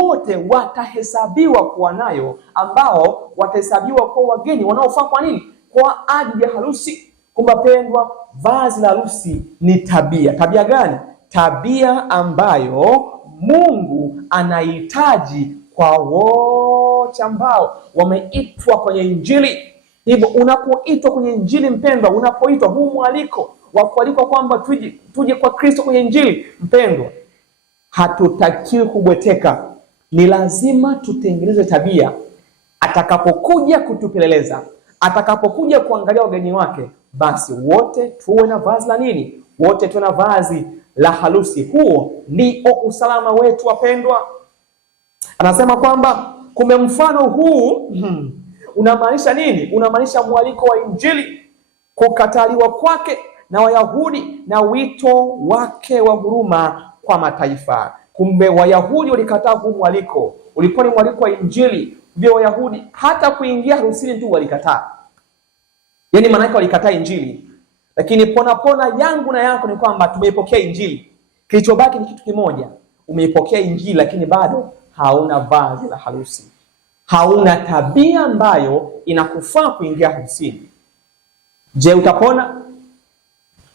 wote watahesabiwa kuwa nayo, ambao watahesabiwa kuwa wageni wanaofaa kwa nini? Kwa ajili ya harusi. Kumbe pendwa, vazi la harusi ni tabia. Tabia gani? Tabia ambayo Mungu anahitaji kwa wote ambao wameitwa kwenye Injili. Hivyo unapoitwa kwenye Injili mpendwa, unapoitwa huu mwaliko wa kualikwa kwamba tuje kwa Kristo kwenye Injili mpendwa, hatutakiwi kubweteka. Ni lazima tutengeneze tabia. Atakapokuja kutupeleleza, atakapokuja kuangalia wageni wake, basi wote tuwe na vazi la nini? Wote tuwe na vazi la harusi. Huo ndio usalama wetu wapendwa. Anasema kwamba kumbe mfano huu unamaanisha nini? Unamaanisha mwaliko wa Injili, kukataliwa kwake na Wayahudi na wito wake wa huruma kwa mataifa. Kumbe Wayahudi walikataa huu mwaliko. Ulikuwa ni mwaliko wa Injili. Vile Wayahudi hata kuingia harusini tu walikataa. Yaani maana yake walikataa Injili. Lakini pona yangu na yako ni kwamba tumeipokea Injili. Kilichobaki ni kitu kimoja. Umeipokea Injili lakini bado hauna vazi la harusi. Hauna tabia ambayo inakufaa kuingia harusini. Je, utapona?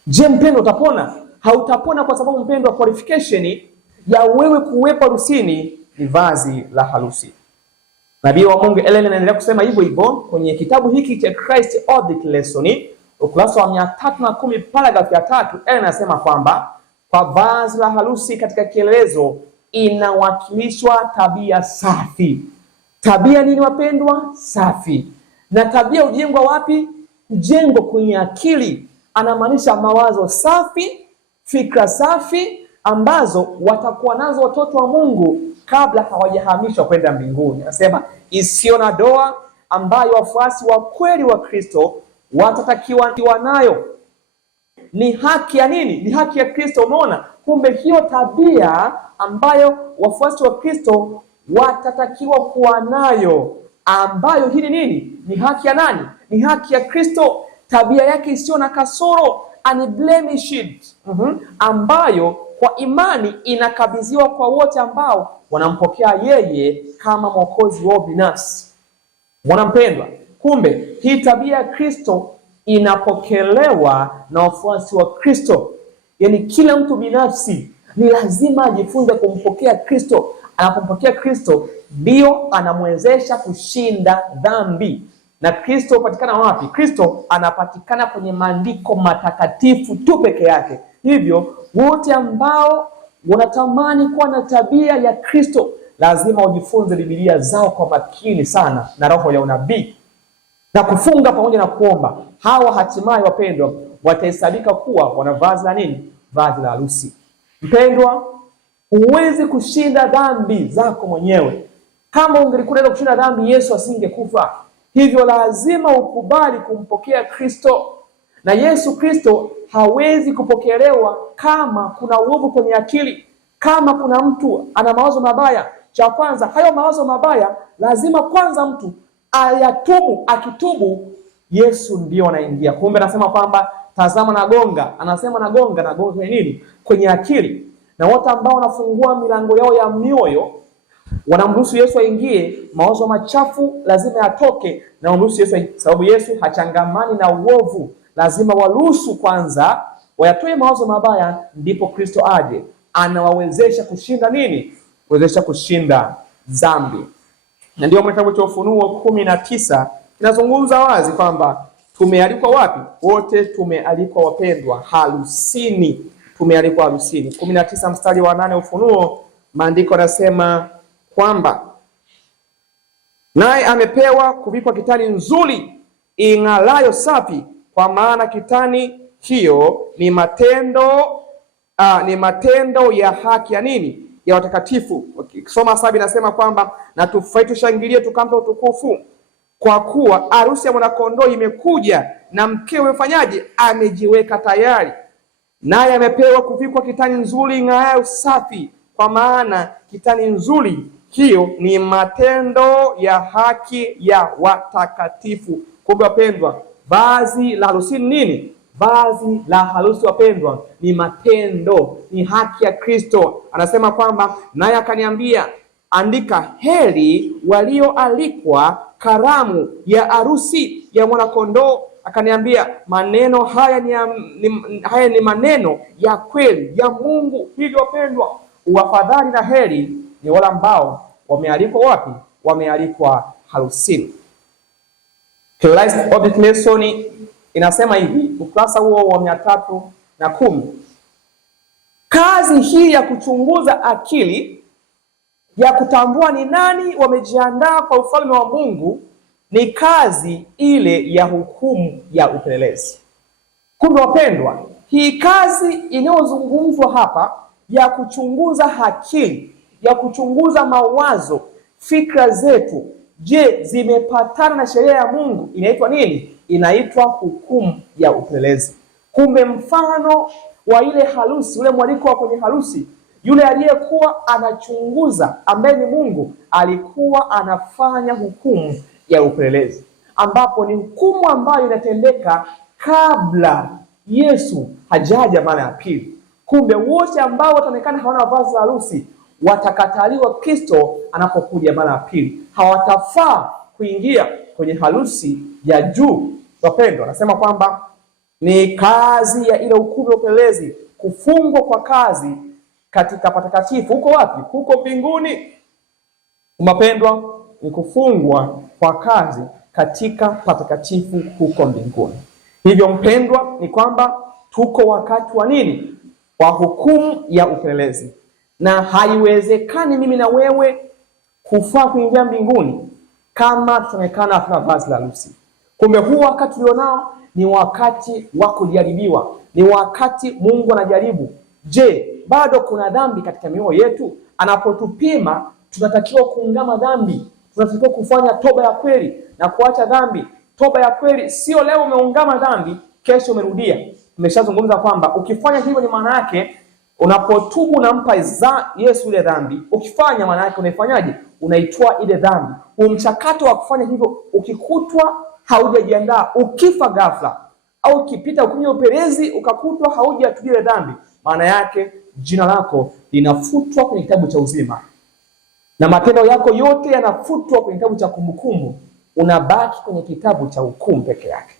Je, mpendwa, utapona? Hautapona, kwa sababu mpendwa, qualification ya wewe kuwepo harusini ni vazi la harusi. Nabii wa Mungu Ellen anaendelea kusema hivyo hivyo kwenye kitabu hiki cha Christ Object Lesson, ukurasa wa 310 paragraph ya 3. Ellen anasema kwamba kwa vazi la harusi katika kielelezo inawakilishwa tabia safi. Tabia nini wapendwa? Safi. Na tabia hujengwa wapi? Hujengwa kwenye akili. Anamaanisha mawazo safi, fikra safi ambazo watakuwa nazo watoto wa Mungu kabla hawajahamishwa kwenda mbinguni. Anasema isiyo na doa, ambayo wafuasi wa kweli wa Kristo watatakiwa nayo. Ni haki ya nini? Ni haki ya Kristo. Umeona? Kumbe hiyo tabia ambayo wafuasi wa Kristo watatakiwa kuwa nayo, ambayo hili nini? Ni haki ya nani? Ni haki ya Kristo. Tabia yake isiyo na kasoro, unblemished, ambayo kwa imani inakabidhiwa kwa wote ambao wanampokea yeye kama mwokozi wao binafsi. Mwanampendwa, kumbe hii tabia ya Kristo inapokelewa na wafuasi wa Kristo. Yaani kila mtu binafsi ni lazima ajifunze kumpokea Kristo. Anapompokea Kristo ndio anamwezesha kushinda dhambi. Na Kristo hupatikana wapi? Kristo anapatikana kwenye maandiko matakatifu tu peke yake. Hivyo wote ambao wanatamani kuwa na tabia ya Kristo lazima wajifunze Biblia zao kwa makini sana na roho ya unabii na kufunga pamoja na kuomba. Hawa hatimaye, wapendwa, watahesabika kuwa wana vazi la nini? Vazi la harusi. Mpendwa, huwezi kushinda dhambi zako mwenyewe. Kama ungelikuwa kushinda dhambi, Yesu asingekufa. Hivyo lazima ukubali kumpokea Kristo. Na Yesu Kristo hawezi kupokelewa kama kuna uovu kwenye akili. Kama kuna mtu ana mawazo mabaya, cha kwanza, hayo mawazo mabaya lazima kwanza mtu ayatubu. Akitubu, Yesu ndio anaingia. Kumbe anasema kwamba tazama nagonga. Anasema nagonga kwenye nini? Kwenye akili. Na wote ambao wanafungua milango yao ya mioyo, wanamruhusu Yesu aingie, mawazo machafu lazima yatoke na wamruhusu Yesu, sababu Yesu hachangamani na uovu. Lazima waruhusu kwanza wayatoe mawazo mabaya, ndipo Kristo aje. Anawawezesha kushinda nini? Kuwezesha kushinda dhambi. Na ndio kitabu cha Ufunuo 19 kinazungumza wazi kwamba tumealikwa wapi? Wote tumealikwa, wapendwa, harusini. Tumealikwa harusini. 19 mstari wa 8 Ufunuo, maandiko yanasema kwamba naye amepewa kuvikwa kitani nzuri ing'alayo safi, kwa maana kitani hiyo ni matendo ya haki ya nini? Ya watakatifu. Ukisoma 7 inasema kwamba na tufurahi tushangilie tukampe utukufu, kwa kuwa harusi ya mwanakondoo imekuja na mkewe mfanyaje? Amejiweka tayari. Naye amepewa kuvikwa kitani nzuri ing'aayo safi, kwa maana kitani nzuri hiyo ni matendo ya haki ya watakatifu. Kumbe wapendwa, vazi la harusi nini? Vazi la harusi, wapendwa, ni matendo, ni haki ya Kristo. Anasema kwamba naye akaniambia, andika, heri walioalikwa karamu ya harusi ya mwanakondoo. Akaniambia, maneno haya ni maneno ya kweli ya Mungu. Hivyo wapendwa, uafadhali na heri ni wale ambao wamealikwa wapi? Wamealikwa harusini. Christ Object Lesson inasema hivi, ukurasa huo wa 310. Kazi hii ya kuchunguza akili, ya kutambua ni nani wamejiandaa kwa ufalme wa Mungu, ni kazi ile ya hukumu ya upelelezi. Kumbe wapendwa, hii kazi inayozungumzwa hapa ya kuchunguza akili, ya kuchunguza mawazo, fikra zetu, je, zimepatana na sheria ya Mungu, inaitwa nini? Inaitwa hukumu ya upelelezi. Kumbe mfano wa ile harusi, ule mwaliko wa kwenye harusi, yule aliyekuwa anachunguza ambaye ni Mungu alikuwa anafanya hukumu ya upelelezi, ambapo ni hukumu ambayo inatendeka kabla Yesu hajaja mara ya pili. Kumbe wote ambao wataonekana hawana vazi la harusi watakataliwa Kristo anapokuja mara ya pili. Hawatafaa kuingia kwenye harusi ya juu. Wapendwa, anasema kwamba ni kazi ya ile hukumu ya upelelezi, kufungwa kwa kazi katika patakatifu. Huko wapi? Huko mbinguni. Mapendwa, ni kufungwa kwa kazi katika patakatifu huko mbinguni. Hivyo mpendwa, ni kwamba tuko wakati wa nini? Wa hukumu ya upelelezi. Na haiwezekani mimi na wewe kufaa kuingia mbinguni kama tunaonekana hatuna vazi la harusi. Kumbe huu wakati ulionao ni wakati wa kujaribiwa, ni wakati Mungu anajaribu. Je, bado kuna dhambi katika mioyo yetu? Anapotupima tunatakiwa kuungama dhambi. tunatakiwa kufanya toba ya kweli na kuacha dhambi. Toba ya kweli sio leo umeungama dhambi, kesho umerudia. Tumeshazungumza kwamba ukifanya hivyo ni maana yake unapotubu unampa Yesu ile dhambi. Ukifanya maana yake unaifanyaje? Unaitoa ile dhambi. Mchakato wa kufanya hivyo ukikutwa haujajiandaa, ukifa ghafla au ukipita ukunywa upelezi ukakutwa haujatubia ile dhambi, maana yake jina lako linafutwa kwenye kitabu cha uzima na matendo yako yote yanafutwa kwenye kitabu cha kumbukumbu. Unabaki kwenye kitabu cha hukumu peke yake.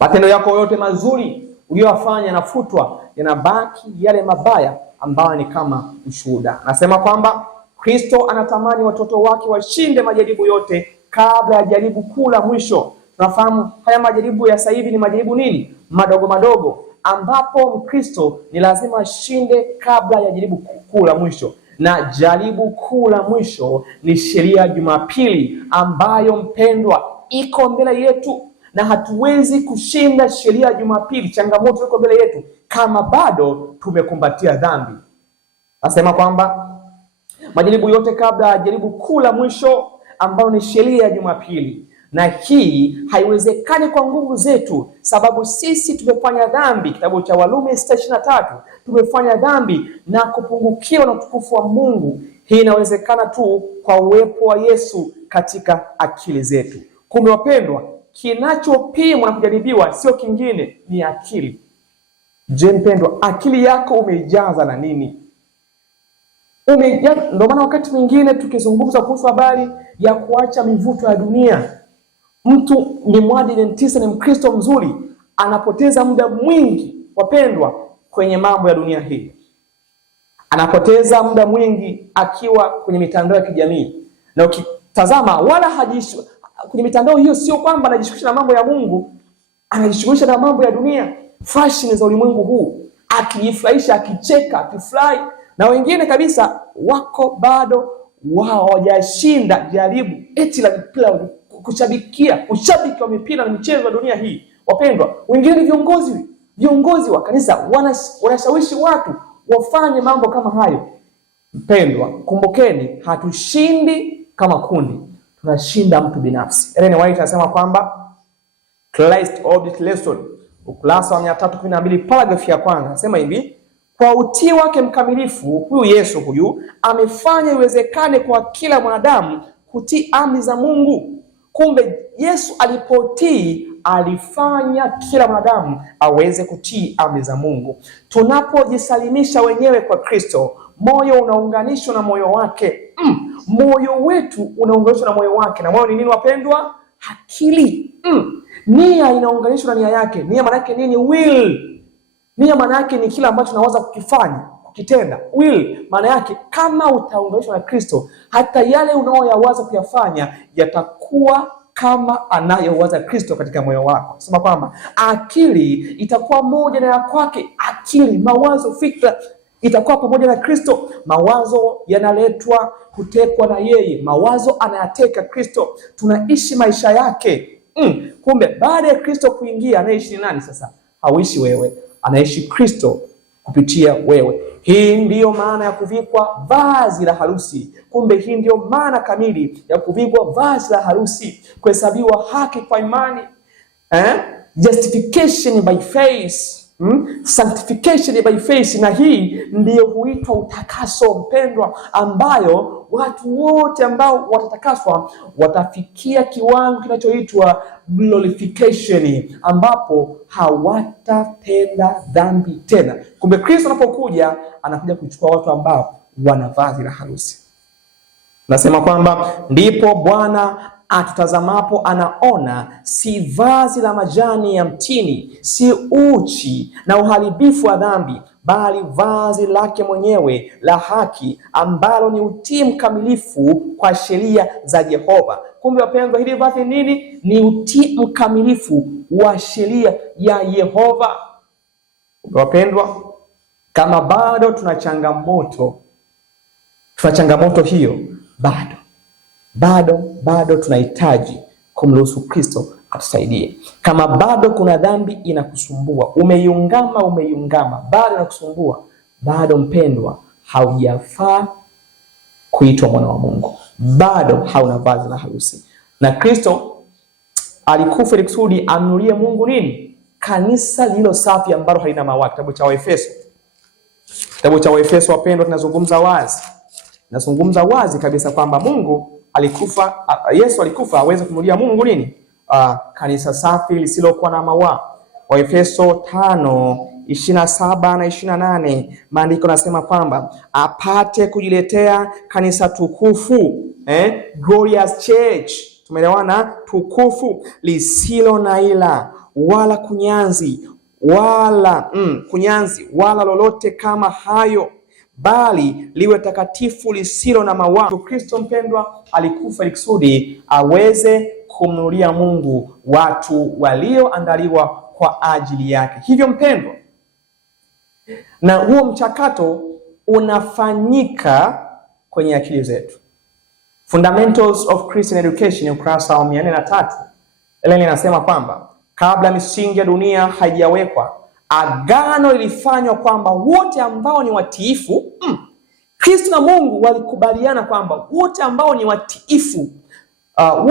Matendo yako yote mazuri uliyofanya yanafutwa, yanabaki yale mabaya ambayo ni kama ushuhuda. Nasema kwamba Kristo anatamani watoto wake washinde majaribu yote kabla ya jaribu kuu la mwisho. Tunafahamu haya majaribu ya sasa hivi ni majaribu nini? Madogo madogo, ambapo Mkristo ni lazima ashinde kabla ya jaribu kuu la mwisho. Na jaribu kuu la mwisho ni sheria ya Jumapili, ambayo mpendwa iko mbele yetu, na hatuwezi kushinda sheria ya Jumapili. Changamoto iko mbele yetu kama bado tumekumbatia dhambi. Nasema kwamba majaribu yote kabla ya jaribu kuu la mwisho ambao ni sheria ya Jumapili, na hii haiwezekani kwa nguvu zetu, sababu sisi tumefanya dhambi. Kitabu cha Warumi 6:23, tumefanya dhambi na kupungukiwa na utukufu wa Mungu. Hii inawezekana tu kwa uwepo wa Yesu katika akili zetu. Kumbe wapendwa, kinachopimwa na kujaribiwa sio kingine, ni akili. Je, mpendwa, akili yako umeijaza na nini? Ndio maana wakati mwingine tukizungumza kuhusu habari ya kuacha mivuto ya dunia, mtu ni Mwadventista, ni Mkristo mzuri, anapoteza muda mwingi wapendwa kwenye mambo ya dunia hii. Anapoteza muda mwingi akiwa kwenye mitandao ya kijamii, na ukitazama wala kwenye mitandao hiyo sio kwamba anajishughulisha na mambo ya Mungu, anajishughulisha na mambo ya dunia, fashion za ulimwengu huu, akijifurahisha, akicheka, akifurahi. Na wengine kabisa wako bado wao hawajashinda jaribu eti la mpira, ushabiki wa mipira na michezo ya dunia hii. Wapendwa, wengine ni viongozi wa kanisa, wanashawishi watu wafanye mambo kama hayo. Mpendwa, kumbukeni, hatushindi kama kundi, tunashinda mtu binafsi. Ellen White anasema kwamba Christ Object Lesson, ukurasa wa 312, paragraph ya kwanza, anasema hivi: kwa utii wake mkamilifu, huyu Yesu huyu amefanya iwezekane kwa kila mwanadamu kutii amri za Mungu. Kumbe Yesu alipotii alifanya kila mwanadamu aweze kutii amri za Mungu. Tunapojisalimisha wenyewe kwa Kristo, moyo unaunganishwa na moyo wake. Moyo wetu unaunganishwa na moyo wake. Na moyo ni nini wapendwa? Akili. Nia inaunganishwa na nia yake. Nia maana yake nini? Will. Nia maana yake ni kila ambacho tunaweza kukifanya, kukitenda. Will maana yake kama utaunganishwa na Kristo, hata yale unaoyawaza kuyafanya yatakuwa kama anayowaza Kristo katika moyo wako. Sema kwamba akili itakuwa moja na ya kwake. Akili, mawazo, fikra itakuwa pamoja na Kristo. Mawazo yanaletwa kutekwa na yeye, mawazo anayateka Kristo, tunaishi maisha yake. Kumbe baada ya Kristo kuingia, anaishi ni nani sasa? Hauishi wewe, anaishi Kristo kupitia wewe. Hii ndiyo maana ya kuvikwa vazi la harusi. Kumbe hii ndiyo maana kamili ya kuvikwa vazi la harusi, kuhesabiwa haki kwa imani, justification by faith, sanctification by faith. Na hii ndiyo huitwa utakaso mpendwa, ambayo watu wote ambao watatakaswa watafikia kiwango kinachoitwa glorification, ambapo hawatatenda dhambi tena. Kumbe Kristo anapokuja, anakuja kuchukua watu ambao wana vazi la harusi. Nasema kwamba ndipo Bwana atutazamapo anaona si vazi la majani ya mtini, si uchi na uharibifu wa dhambi, bali vazi lake mwenyewe la haki, ambalo ni utii mkamilifu kwa sheria za Yehova. Kumbe wapendwa, hili vazi nini? Ni utii mkamilifu wa sheria ya Yehova. Wapendwa, kama bado tuna changamoto hiyo, bado tunahitaji kumruhusu Kristo atusaidie. Kama bado kuna dhambi inakusumbua, umeiungama, bado inakusumbua, bado mpendwa, haujafaa kuitwa mwana wa Mungu. bado hauna vazi la harusi. Na Kristo alikufa ili kusudi amnunulie Mungu nini? Kanisa lililo safi ambalo halina mawaa. Kitabu cha Waefeso. Kitabu cha Waefeso wapendwa, tunazungumza wazi kabisa kwamba Mungu alikufa, Yesu alikufa aweze kumnunulia Mungu nini? Kanisa safi lisilokuwa na mawaa. Waefeso 5:27 na 28, maandiko nasema kwamba apate kujiletea kanisa tukufu, glorious church, tumeelewana, tukufu, lisilo na ila wala kunyanzi wala lolote kama hayo, bali liwe takatifu lisilo na mawaa. Kristo mpendwa alikufa ili kusudi aweze kumnunulia Mungu watu walioandaliwa kwa ajili yake. Hivyo mpendwa, na huo mchakato unafanyika kwenye akili zetu. Fundamentals of Christian Education, ukurasa wa 403, Ellen inasema kwamba kabla misingi ya dunia haijawekwa, agano lilifanywa kwamba wote ambao ni watiifu, Kristo na Mungu walikubaliana kwamba wote ambao ni watiifu,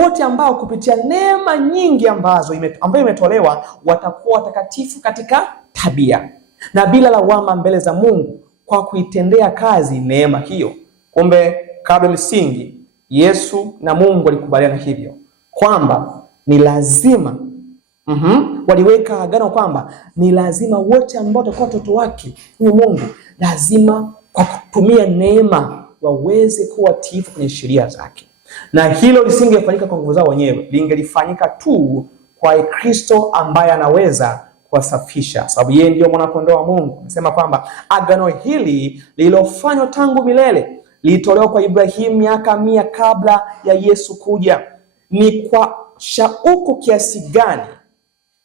wote ambao kupitia neema nyingi ambayo imetolewa watakuwa watakatifu katika tabia na bila lawama mbele za Mungu kwa kuitendea kazi neema hiyo. Kumbe kabla misingi, Yesu na Mungu walikubaliana hivyo kwamba ni lazima waliweka agano kwamba ni lazima wote ambao watakuwa watoto wake huyu Mungu lazima kwa kutumia neema waweze kuwa watiifu kwenye sheria zake. Na hilo lisingefanyika kwa nguvu zao wenyewe, lingelifanyika tu kwa Kristo ambaye anaweza kuwasafisha, sababu yeye ndiyo mwana kondoo wa Mungu. Nasema kwamba agano hili lililofanywa tangu milele lilitolewa kwa Ibrahimu miaka 100 kabla ya Yesu kuja. Ni kwa shauku kiasi gani,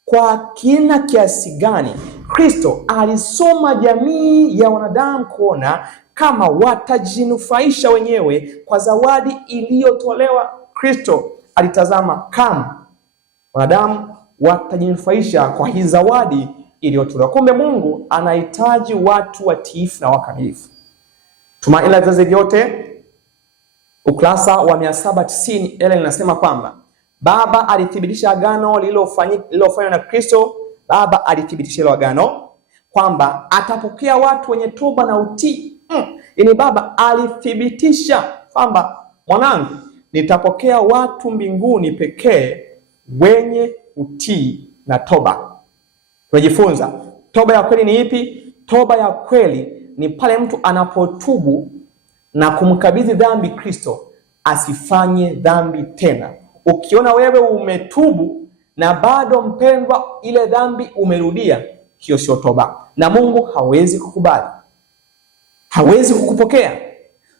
kwa kina kiasi gani Kristo alisoma jamii ya wanadamu kuona kama watajinufaisha wenyewe kwa zawadi iliyotolewa. Kristo alitazama kama wanadamu watajinufaisha kwa hii zawadi iliyotolewa. Kumbe Mungu anahitaji watu watiifu na wakamilifu. Tumaini la vizazi vyote, ukurasa wa 790, Ellen inasema kwamba Baba alithibitisha agano lililofanywa na Kristo. Baba alithibitisha hilo agano kwamba atapokea watu wenye toba na utii. Yaani Baba alithibitisha kwamba mwanangu, nitapokea watu mbinguni pekee wenye utii na toba. Tunajifunza toba ya kweli ni ipi? Toba ya kweli ni pale mtu anapotubu na kumkabidhi dhambi Kristo, asifanye dhambi tena. Ukiona wewe umetubu na bado mpendwa ile dhambi umerudia, hiyo sio toba, na Mungu hawezi kukubali, hawezi kukupokea.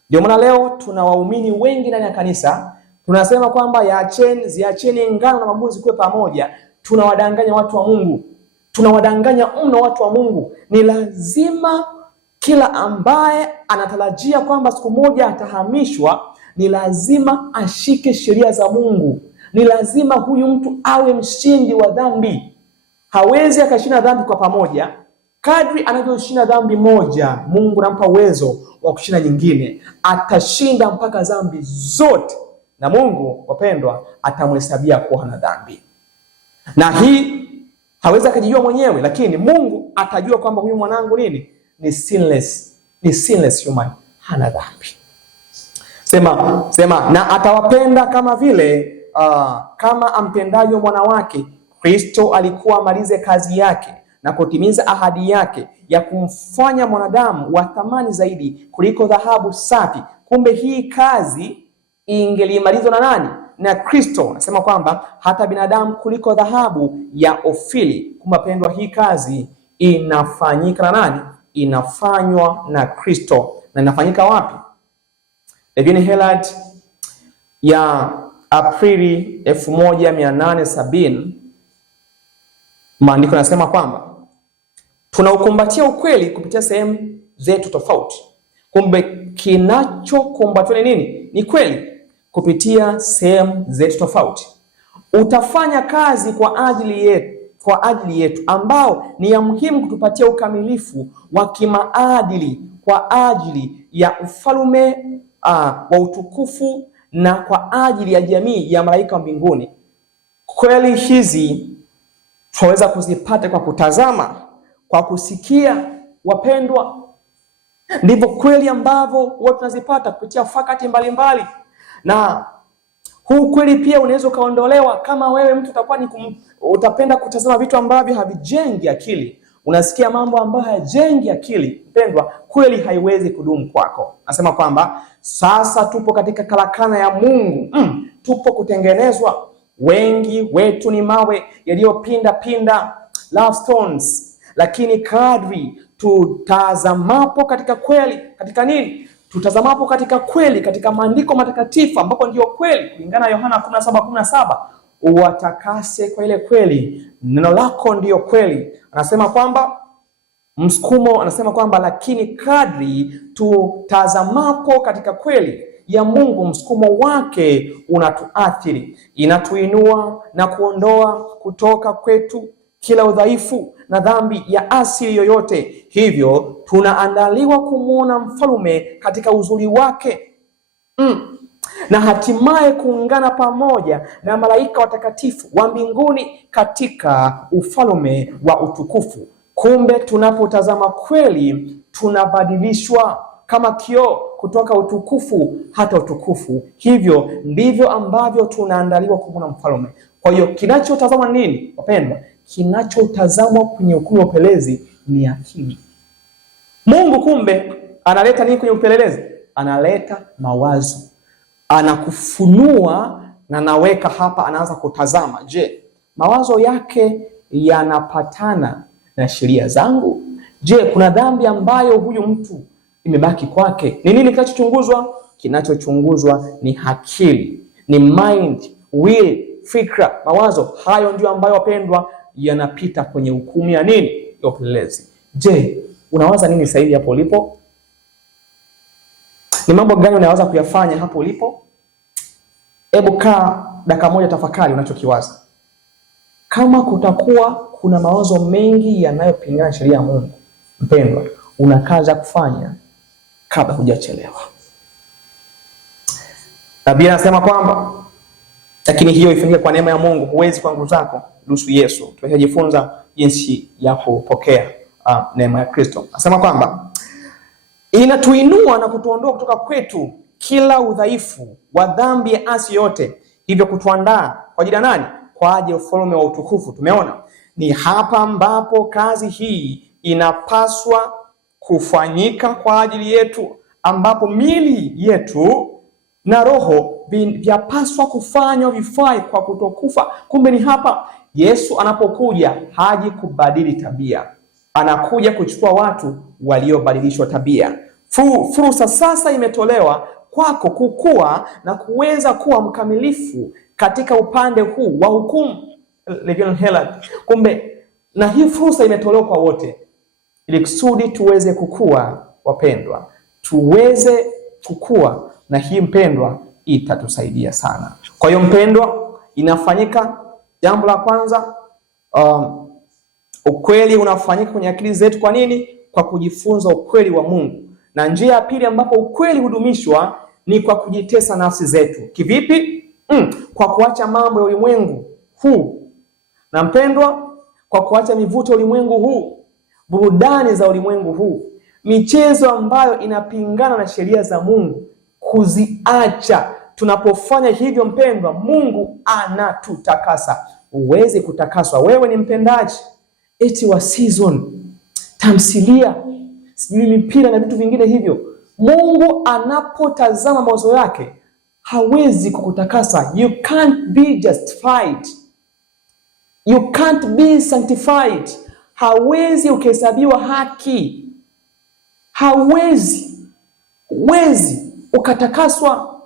Ndio maana leo tuna waumini wengi ndani ya kanisa tunasema kwamba ziacheni ngano na mbuzi kuwe pamoja. Tunawadanganya watu wa Mungu, tunawadanganya mno watu wa Mungu. Ni lazima kila ambaye anatarajia kwamba siku moja atahamishwa, ni lazima ashike sheria za Mungu. Ni lazima huyu mtu awe mshindi wa dhambi. Hawezi akashinda dhambi kwa pamoja. Kadri anavyoshinda dhambi moja, Mungu anampa uwezo wa kushinda nyingine. Atashinda mpaka dhambi zote, na Mungu wapendwa atamhesabia kuwa hana dhambi. Na hii hawezi akajijua mwenyewe, lakini Mungu atajua kwamba huyu mwanangu nini? Ni sinless human, hana dhambi. Sema na atawapenda kama vile kama ampendavyo mwana wake. Kristo alikuwa amalize kazi yake na kutimiza ahadi yake ya kumfanya mwanadamu wa thamani zaidi kuliko dhahabu safi. Kumbe hii kazi ingelimalizwa na nani? Na Kristo. Nasema kwamba hata binadamu kuliko dhahabu ya Ofili. Kumbe pendwa, hii kazi inafanyika na nani? Inafanywa na Kristo. Na inafanyika wapi? Levin Herald ya Aprili 1870, maandiko yanasema kwamba tunaukumbatia ukweli kupitia sehemu zetu tofauti. Kumbe kinachokumbatiwa ni nini? Ni kweli kupitia sehemu zetu tofauti. Utafanya kazi kwa ajili yetu ambao ni ya muhimu kutupatia ukamilifu wa kimaadili kwa ajili ya ufalme wa utukufu na kwa ajili ya jamii ya malaika wa mbinguni. Kweli hizi tunaweza kuzipata kwa kutazama, kwa kusikia, wapendwa. Ndivyo kweli ambavyo watu tunazipata kupitia fakati mbalimbali. Na huu kweli pia unaweza kaondolewa kama wewe mtu utapenda kutazama vitu ambavyo havijengi akili. Unasikia mambo ambayo hayajengi akili, mpendwa, kweli haiwezi kudumu kwako. Nasema kwamba sasa tupo katika karakana ya Mungu. Tupo kutengenezwa. Wengi wetu ni mawe yaliyopinda, love stones. Lakini kadri tutazamapo katika kweli, katika nini? Tutazamapo katika kweli, katika maandiko matakatifu ambapo ndio kweli, kulingana na Yohana 17:17, uwatakase kwa ile kweli, neno lako ndio kweli. Anasema kwamba lakini kadri tutazamapo katika kweli ya Mungu, msukumo wake unatuathiri, inatuinua na kuondoa kutoka kwetu kila udhaifu na dhambi ya asili yoyote. Hivyo tunaandaliwa kumuona mfalme katika uzuri wake, na hatimaye kuungana pamoja na malaika watakatifu wa mbinguni katika ufalme wa utukufu. Kumbe tunapotazama kweli, tunabadilishwa kama kioo kutoka utukufu hata utukufu. Hivyo ndivyo ambavyo tunaandaliwa kumuona mfalme. Kwa hiyo kinachotazama nini, wapendwa? Kinachotazamwa kwenye ukumbi wa upelelezi ni akili. Mungu kumbe analeta nini kwenye upelelezi? Analeta mawazo, anakufunua na naweka hapa, anaanza kutazama. Je, mawazo yake yanapatana na sheria zangu? Je, kuna dhambi ambayo huyu mtu imebaki kwake? Ni nini kinachochunguzwa? Kinachochunguzwa ni akili, ni mind, will, fikra, mawazo. Hayo ndio ambayo, wapendwa, yanapita kwenye hukumu ya nini? Ya upelelezi. Je, unawaza nini sasa hivi hapo ulipo? Ni mambo gani unaweza kuyafanya hapo ulipo? Hebu kaa dakika moja, tafakari unachokiwaza. Kama kuna mawazo mengi yanayopingana sheria ya Mungu, mpendwa, una kazi ya kufanya kabla hujachelewa. Biblia inasema kwamba lakini hiyo ifanyike kwa neema ya Mungu, huwezi kwa nguvu zako, ruhusu Yesu. Tunajifunza jinsi ya kupokea neema ya Kristo. Nasema kwamba inatuinua na kutuondoa kutoka kwetu kila udhaifu wa dhambi ya asili yote, hivyo kutuandaa kwa ajili ya nani? Kwa ajili ya ufalme wa utukufu. Tumeona ni hapa ambapo kazi hii inapaswa kufanyika kwa ajili yetu, ambapo mili yetu na roho vyapaswa kufanywa vifai kwa kutokufa. Kumbe ni hapa Yesu anapokuja, haji kubadili tabia, anakuja kuchukua watu waliobadilishwa tabia. Fursa sasa imetolewa kwako kukua na kuweza kuwa mkamilifu katika upande huu wa hukumu. Kumbe na hii fursa imetolewa kwa wote, ili kusudi tuweze kukua, wapendwa, tuweze kukua, na hii, mpendwa, itatusaidia sana. Kwa hiyo, mpendwa, inafanyika jambo la kwanza, ukweli unafanyika kwenye akili zetu. Kwa nini? Kwa kujifunza ukweli wa Mungu. Na njia ya pili ambapo ukweli hudumishwa ni kwa kujitesa nafsi zetu. Kivipi? Kwa kuacha mambo ya ulimwengu huu. Na mpendwa, kwa kuacha mivuto ya ulimwengu huu, burudani za ulimwengu huu, michezo ambayo inapingana na sheria za Mungu, kuziacha. Tunapofanya hivyo, mpendwa, Mungu anatutakasa. Uweze kutakaswa. Wewe ni mpendaji eti wa season, tamthilia, sijui mipira na vitu vingine hivyo, Mungu anapotazama mawazo yake hawezi kukutakasa. You can't be justified, you can't be sanctified. Hawezi ukahesabiwa haki, huwezi ukatakaswa,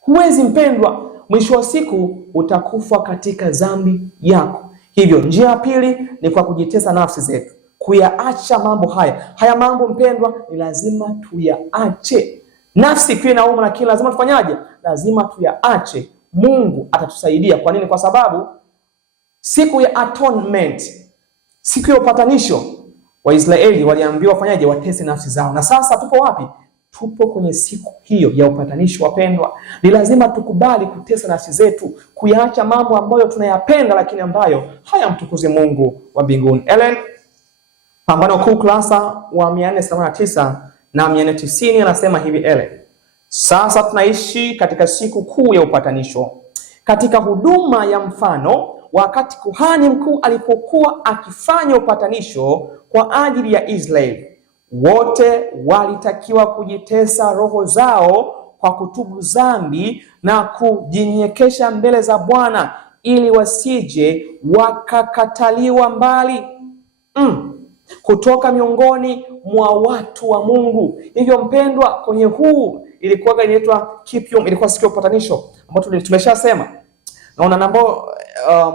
huwezi, mpendwa. Mwisho wa siku utakufa katika dhambi yako. Hivyo njia ya pili ni kwa kujitesa nafsi zetu, kuyaacha mambo haya mambo, mpendwa, ni lazima tuyaache. Nafsi pia inauma, lakini lazima tufanyaje? Lazima tuyaache. Mungu atatusaidia. Kwa nini? Kwa sababu siku ya atonement, siku ya upatanisho, Waisraeli waliambiwa wafanyaje? Watese nafsi zao. Na sasa tupo wapi? tupo kwenye siku hiyo ya upatanisho wapendwa. Ni lazima tukubali kutesa nafsi zetu, kuyaacha mambo ambayo tunayapenda lakini ambayo hayamtukuzi Mungu wa mbinguni. Ellen Pambano Kuu kurasa wa 489 na 490 anasema hivi Ellen: sasa tunaishi katika siku kuu ya upatanisho. Katika huduma ya mfano, wakati kuhani mkuu alipokuwa akifanya upatanisho kwa ajili ya Israeli, wote walitakiwa kujitesa roho zao kwa kutubu dhambi na kujinyenyekesha mbele za Bwana ili wasije wakakataliwa mbali kutoka miongoni mwa watu wa Mungu. Hivyo mpendwa, kwenye huu ilikuwa inaitwa Kipium, ilikuwa siku ya upatanisho ambapo tumeshasema. Naona nambao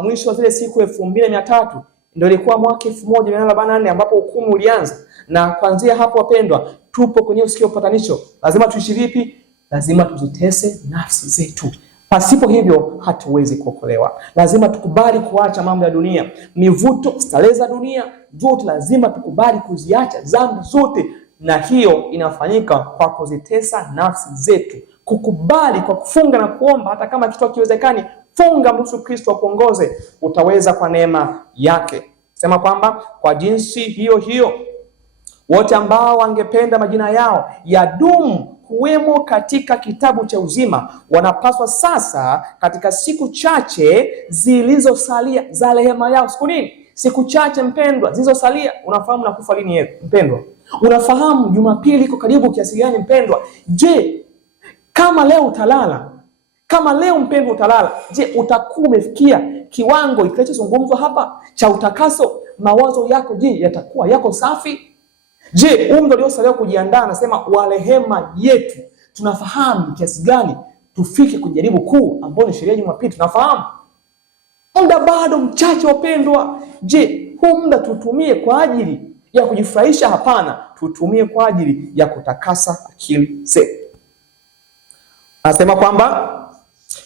mwisho wa zile siku 2300 ndio ilikuwa mwaka 1844 ambapo hukumu ulianza. Na kuanzia hapo wapendwa, tupo kwenye siku ya upatanisho. Lazima tuishi vipi? Lazima tuzitese nafsi zetu. Pasipo hivyo hatuwezi kuokolewa. Lazima tukubali kuacha mambo ya dunia, mivuto, starehe za dunia zote lazima tukubali kuziacha, dhambi zote, na hiyo inafanyika kwa kuzitesa nafsi zetu. Kukubali kwa kufunga na kuomba, hata kama kitu hakiwezekani, funga, mruhusu Kristo akuongoze, utaweza kwa neema yake. Sema kwamba kwa jinsi hiyo hiyo wote ambao wangependa majina yao yadumu kuwemo katika kitabu cha uzima wanapaswa sasa katika siku chache zilizosalia za rehema yao. Siku nini? Siku chache mpendwa zilizosalia. Unafahamu nakufa lini mpendwa? Unafahamu Jumapili iko karibu kiasi gani mpendwa? Je, kama leo utalala, kama leo mpendwa utalala, je, utakuwa umefikia kiwango kinachozungumzwa hapa cha utakaso? Mawazo yako je, yatakuwa yako safi? Je, umri uliosalia kujiandaa, anasema wa rehema yetu, tunafahamu kiasi gani tufike kujaribu kuu ambao ni sheria ya Jumapili? Tunafahamu muda bado mchache wapendwa. Je, huu muda tutumie kwa ajili ya kujifurahisha? Hapana, tutumie kwa ajili ya kutakasa akili zetu. Anasema kwamba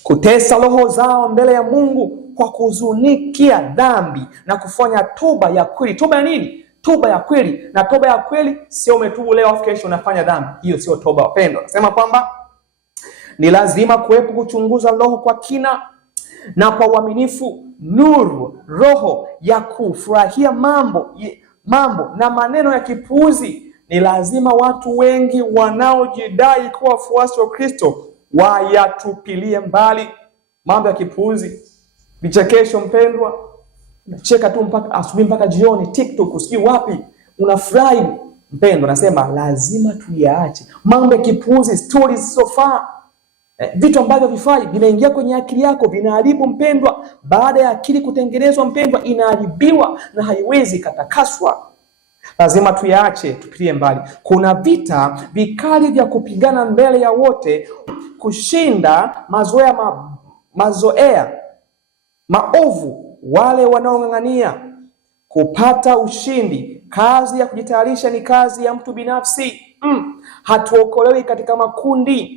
kutesa roho zao mbele ya Mungu kwa kuzunikia dhambi na kufanya toba ya kweli. Toba ya nini? Toba ya kweli. Na toba ya kweli sio umetubu leo afu kesho unafanya dhambi. Hiyo sio toba wapendwa. Anasema kwamba ni lazima kuwepo kuchunguza roho kwa kina na kwa uaminifu, nuru, roho ya kufurahia mambo na maneno ya kipuuzi. Ni lazima watu wengi wanaojidai kuwa wafuasi wa Kristo wayatupilie mbali mambo ya kipuuzi. Vichekesho mpendwa, unacheka tu mpaka asubuhi mpaka jioni, TikTok usijui wapi, unafurahi mpendwa. Nasema lazima tuyaache mambo ya kipuuzi, stories zisizofaa, vitu ambavyo vifai vinaingia kwenye akili yako, vinaharibu mpendwa. Baada ya akili kutengenezwa mpendwa, inaharibiwa na haiwezi katakaswa. Lazima tuyaache, tupilie mbali. Kuna vita vikali vya kupigana mbele ya wote kushinda mazoea maovu. Wale wanaong'ang'ania kupata ushindi, kazi ya kujitayarisha ni kazi ya mtu binafsi. Hatuokolewi katika makundi.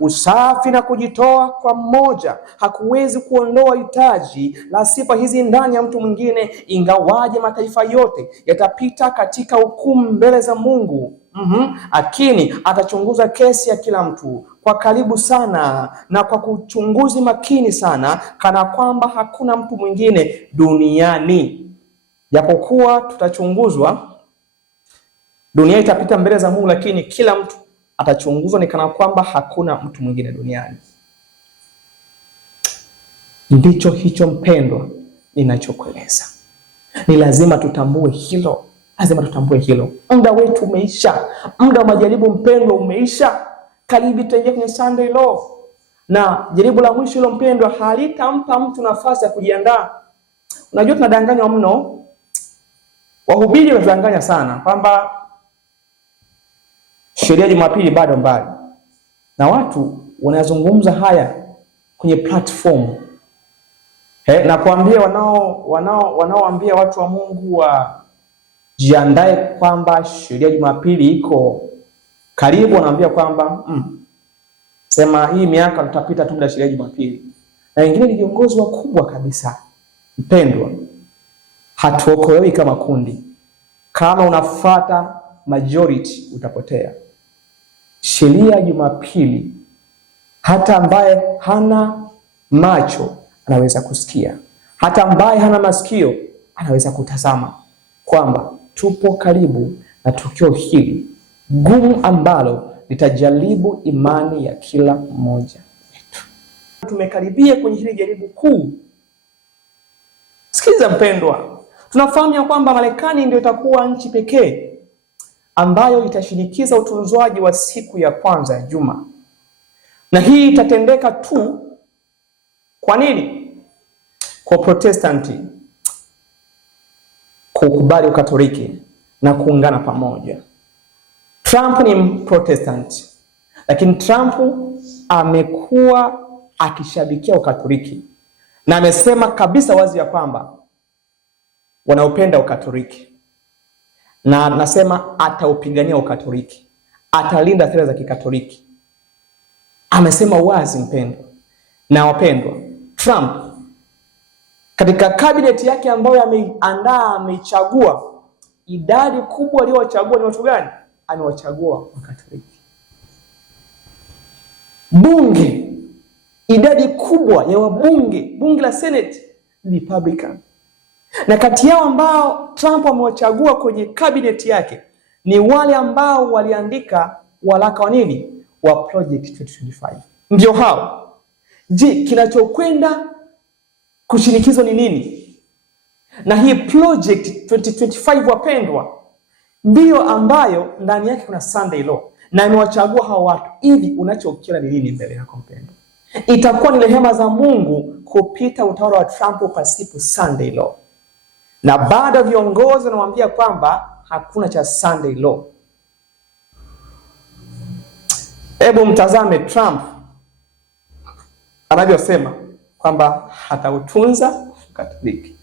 Usafi na kujitoa kwa mmoja hakuwezi kuondoa hitaji la sifa hizi ndani ya mtu mwingine. Ingawaje mataifa yote yatapita katika hukumu mbele za Mungu, lakini atachunguza kesi ya kila mtu kwa karibu sana na kwa kuchunguzi makini sana, kana kwamba hakuna mtu mwingine duniani. Japokuwa tutachunguzwa, dunia itapita mbele za Mungu, lakini kila mtu atachunguzwa ni kana kwamba hakuna mtu mwingine duniani. Ndicho hicho mpendwa ninachokueleza. Ni lazima tutambue hilo. Lazima tutambue hilo. Muda wetu umeisha. Muda wa majaribu mpendwa umeisha. Karibu tuingie kwenye Sunday Law. Na jaribu la mwisho hilo mpendwa halitampa mtu nafasi ya kujiandaa. Unajua tunadanganywa mno. Wahubiri wanadanganya sana kwamba sheria ya Jumapili bado mbali. Na watu wanazungumza haya kwenye platform. Na kuambia wanaoambia watu wa Mungu wajiandae kwamba sheria ya Jumapili iko karibu, wanaambia kwamba sema hii miaka tutapita tu bila sheria ya Jumapili. Na wengine ni viongozi wakubwa kabisa. Mpendwa, hatuokolewi kama kundi. Kama unafuata majority utapotea. sheria ya Jumapili, hata ambaye hana macho anaweza kusikia, hata ambaye hana masikio anaweza kutazama kwamba tupo karibu na tukio hili gumu ambalo litajaribu imani ya kila mmoja wetu. Tumekaribia kwenye hili jaribu kuu. Sikiliza mpendwa, tunafahamu ya kwamba Marekani ndio itakuwa nchi pekee ambayo itashinikiza utunzwaji wa siku ya kwanza ya juma, na hii itatendeka tu kwa nini? Kwa Protestanti kukubali Ukatoliki na kuungana pamoja. Trump ni Protestant, lakini Trump amekuwa akishabikia Ukatoliki na amesema kabisa wazi ya kwamba wanaupenda Ukatoliki, na anasema ataupigania Ukatoliki, atalinda sera za Kikatoliki. Amesema wazi mpendwa na wapendwa, Trump katika kabineti yake ambayo ameandaa, amechagua, idadi kubwa aliyowachagua ni watu gani? Amewachagua Wakatoliki. Bunge, idadi kubwa ya wabunge, bunge la Senate ni Republican. Na kati yao ambao Trump amewachagua kwenye kabineti yake ni wale ambao waliandika waraka wa nini? Wa Project 2025. Ndio hao. Je, kinachokwenda kushinikizwa ni nini? Na hii Project 2025 wapendwa, ndio ambayo ndani yake kuna Sunday Law, na imewachagua hao watu. Hivi unachokiona ni nini mbele yako mpendwa? Itakuwa ni rehema za Mungu kupita utawala wa Trump pasipo Sunday Law. Na baada viongozi wanamwambia kwamba hakuna cha Sunday Law. Hebu mtazame Trump anavyosema kwamba hatautunza Ukatoliki.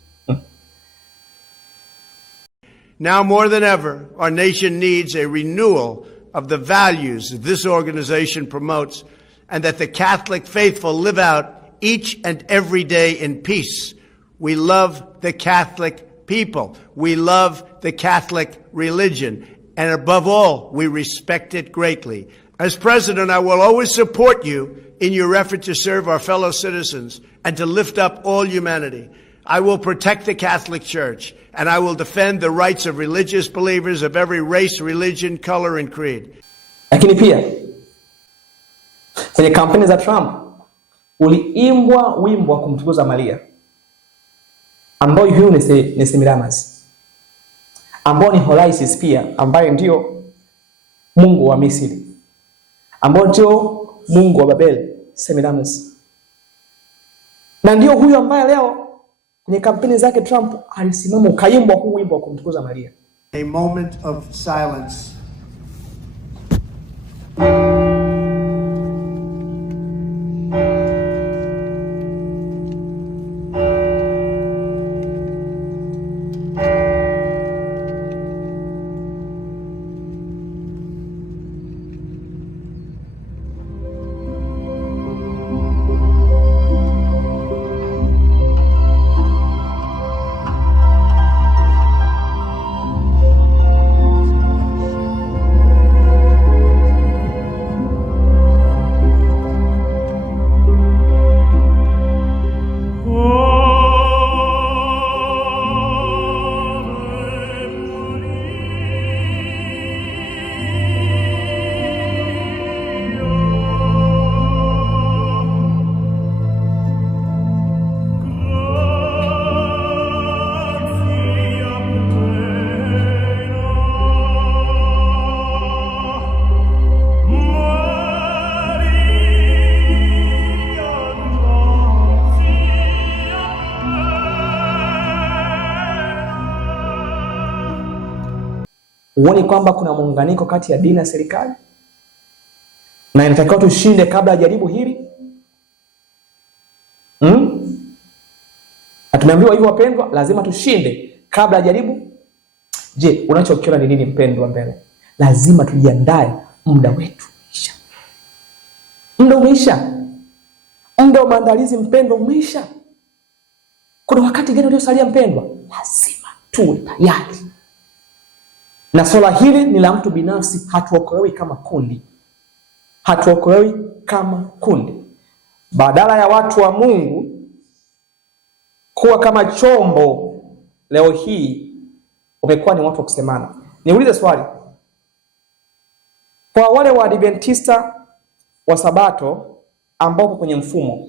Now more than ever, our nation needs a renewal of the values that this organization promotes, and that the Catholic faithful live out each and every day in peace. We love the Catholic people. We love the Catholic religion. And above all, we respect it greatly. As president, I will always support you in your effort to serve our fellow citizens and to lift up all humanity. I will protect the Catholic Church, and I will defend the rights of religious believers of every race, religion, color, and creed. Lakini pia kwenye kampeni za Trump uliimbwa wimbo wa kumtukuza Maria, ambao huyu ni Semiramis, ambao ni Horaisis pia, ambaye ndio mungu wa Misri, ambao ndio mungu wa Babeli, Semiramis. Na ndio huyu ambaye leo kwenye kampeni zake Trump alisimama ukaimbwa huu wimbo wa kumtukuza Maria. A moment of silence. Uone kwamba kuna muunganiko kati ya dini na serikali, na inatakiwa tushinde kabla ya jaribu hili. Na tumeambiwa hivyo wapendwa, lazima tushinde kabla ya jaribu. Je, unachokiona ni nini mpendwa mbele? Lazima tujiandae, muda wetu umeisha. Muda umeisha. Muda wa maandalizi mpendwa umeisha. Kuna wakati gani uliosalia mpendwa? Lazima tuwe tayari. Na swala hili ni la mtu binafsi, hatuokolewi kama kundi. hatuokolewi kama kundi. Badala ya watu wa Mungu kuwa kama chombo, leo hii umekuwa ni watu wa kusemana. Niulize swali, kwa wale wa Adventista wa Sabato ambao kwenye mfumo,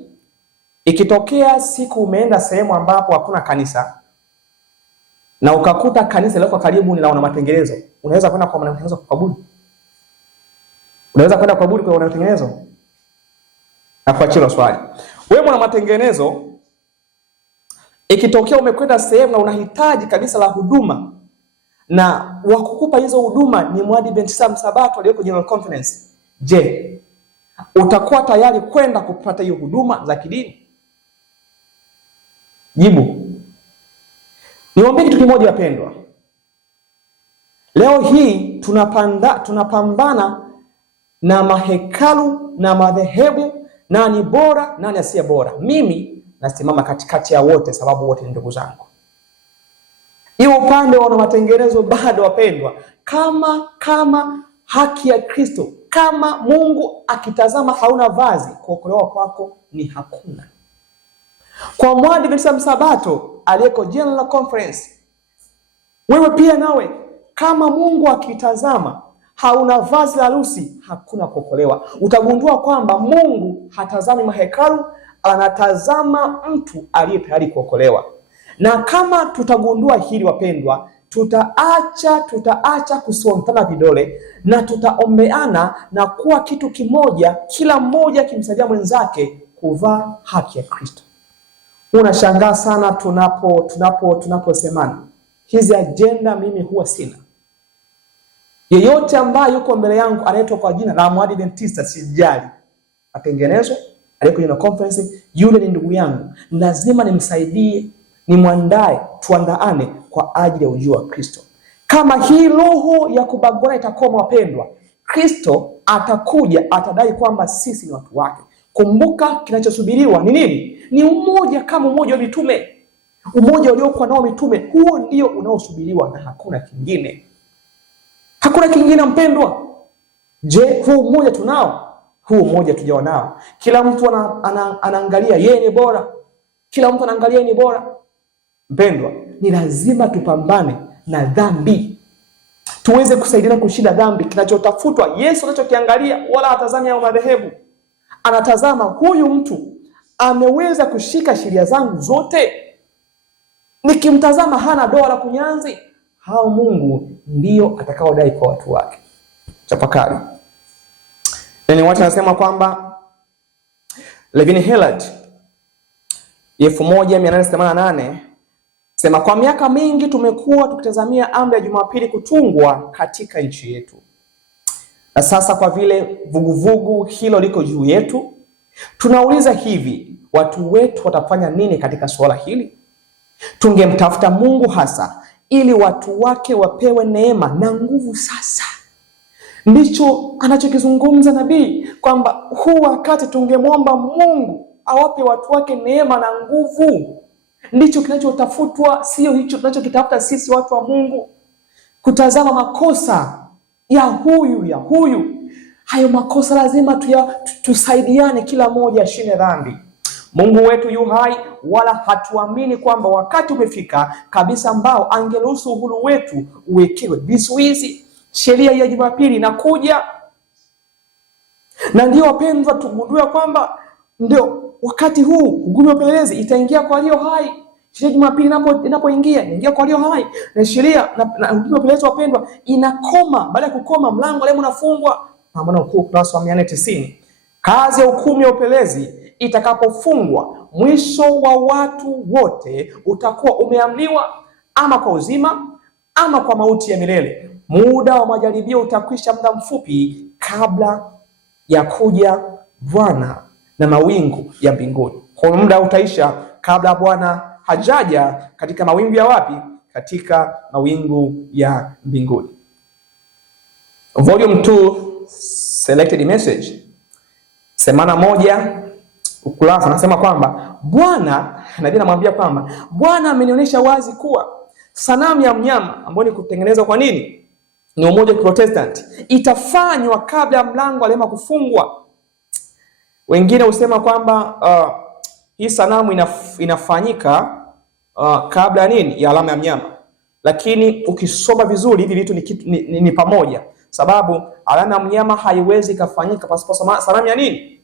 ikitokea siku umeenda sehemu ambapo hakuna kanisa na ukakuta kanisa liko karibu na wana matengenezo, unaweza kwenda kwa matengenezo kuabudu? Unaweza kwenda kuabudu kwa wana matengenezo? Na kuachia swali, wewe mwana matengenezo, ikitokea umekwenda sehemu na unahitaji kanisa la huduma na wakukupa hizo huduma ni Mwadventista Msabato aliyeko General Conference, je, utakuwa tayari kwenda kupata hiyo huduma za kidini? Jibu. Niwaambie kitu kimoja wapendwa. Leo hii tunapambana na mahekalu na madhehebu, nani bora nani asiye bora. Mimi nasimama katikati ya wote, sababu wote ni ndugu zangu. Hiyo upande wa matengenezo bado wapendwa, kama haki ya Kristo, kama Mungu akitazama hauna vazi, kuokolewa kwako ni hakuna. Kwa Mwadventista Msabato aliyeko General Conference, wewe pia nawe kama Mungu akitazama hauna vazi la harusi, hakuna kuokolewa. Utagundua kwamba Mungu hatazami mahekalu, anatazama mtu aliye tayari kuokolewa. Na kama tutagundua hili wapendwa, tutaacha kusontana vidole na tutaombeana na kuwa kitu kimoja, kila mmoja kimsaidia mwenzake kuvaa haki ya Kristo. Unashangaa sana tunaposemana. Hizi agenda mimi huwa sina. Yeyote ambaye yuko mbele yangu anaitwa kwa jina la Mwadventista, sijali atengenezwe, aliyeko General Conference, yule ni ndugu yangu, lazima nimsaidie, nimwandae, tuandaane kwa ajili ya ujio wa Kristo. Kama hii roho ya kubagwana itakoma wapendwa, Kristo atakuja, atadai kwamba sisi ni watu wake. Kumbuka kinachosubiriwa ni nini? Ni umoja kama umoja wa mitume. Umoja uliokuwa nao mitume, huo ndio unaosubiriwa na hakuna kingine. Hakuna kingine mpendwa. Je, huu umoja tunao? Huu umoja tujao nao. Kila mtu anaangalia yeye ni bora. Kila mtu anaangalia yeye ni bora. Mpendwa, ni lazima tupambane na dhambi. Tuweze kusaidiana kushinda dhambi. Kinachotafutwa, Yesu anachokiangalia wala hatazami au madhehebu. Anatazama huyu mtu ameweza kushika sheria zangu zote. Nikimtazama hana doa la kunyanzi, hao Mungu ndio atakaodai kwa watu wake. Tafakari. Nini watu wanasema kwamba Levin Hillard 1888 sema, kwa miaka mingi tumekuwa tukitazamia amri ya Jumapili kutungwa katika nchi yetu. Na sasa kwa vile vuguvugu hilo liko juu yetu, tunauliza hivi, watu wetu watafanya nini katika suala hili? Tungemtafuta Mungu hasa ili watu wake wapewe neema na nguvu sasa. Ndicho anachokizungumza nabii, kwamba huu wakati tungemwomba Mungu awape watu wake neema na nguvu. Ndicho kinachotafutwa, sio hicho tunachokitafuta sisi watu wa Mungu. Kutazama makosa ya huyu. Hayo makosa lazima tusaidiane, kila mmoja ashinde dhambi. Mungu wetu yu hai, wala hatuamini kwamba wakati umefika kabisa ambao angeruhusu uhuru wetu uwekewe vizuizi. Sheria ya Jumapili inakuja. Na ndio wapendwa, tugundue kwamba ndio wakati huu hukumu ya upelelezi itaingia kwa walio hai. Sheria ya Jumapili inapoingia inaingia kwa walio hai. Na sheria na hukumu ya upelelezi wapendwa inakoma. Baada ya kukoma, mlango leo unafungwa. Pambano Kuu ukurasa wa 490. Kazi ya hukumu ya upelelezi itakapofungwa, mwisho wa watu wote utakuwa umeamliwa, ama kwa uzima ama kwa mauti ya milele. Muda wa majaribio utakwisha muda mfupi kabla ya kuja Bwana na mawingu ya mbinguni. Kwa muda utaisha kabla Bwana hajaja katika mawingu ya wapi? Katika mawingu ya mbinguni. Volume 2 Selected Message 81 ukurasa anasema kwamba Bwana, nabii anamwambia kwamba Bwana amenionyesha wazi kuwa sanamu ya mnyama ambayo ni kutengenezwa kwa nini? ni umoja wa Protestant, itafanywa kabla ya mlango wa rehema kufungwa. Wengine husema kwamba hii sanamu inafanyika kabla ya nini? Ya alama ya mnyama. Lakini ukisoma vizuri hivi vitu ni pamoja, sababu alama ya mnyama haiwezi kufanyika pasipo sanamu ya nini?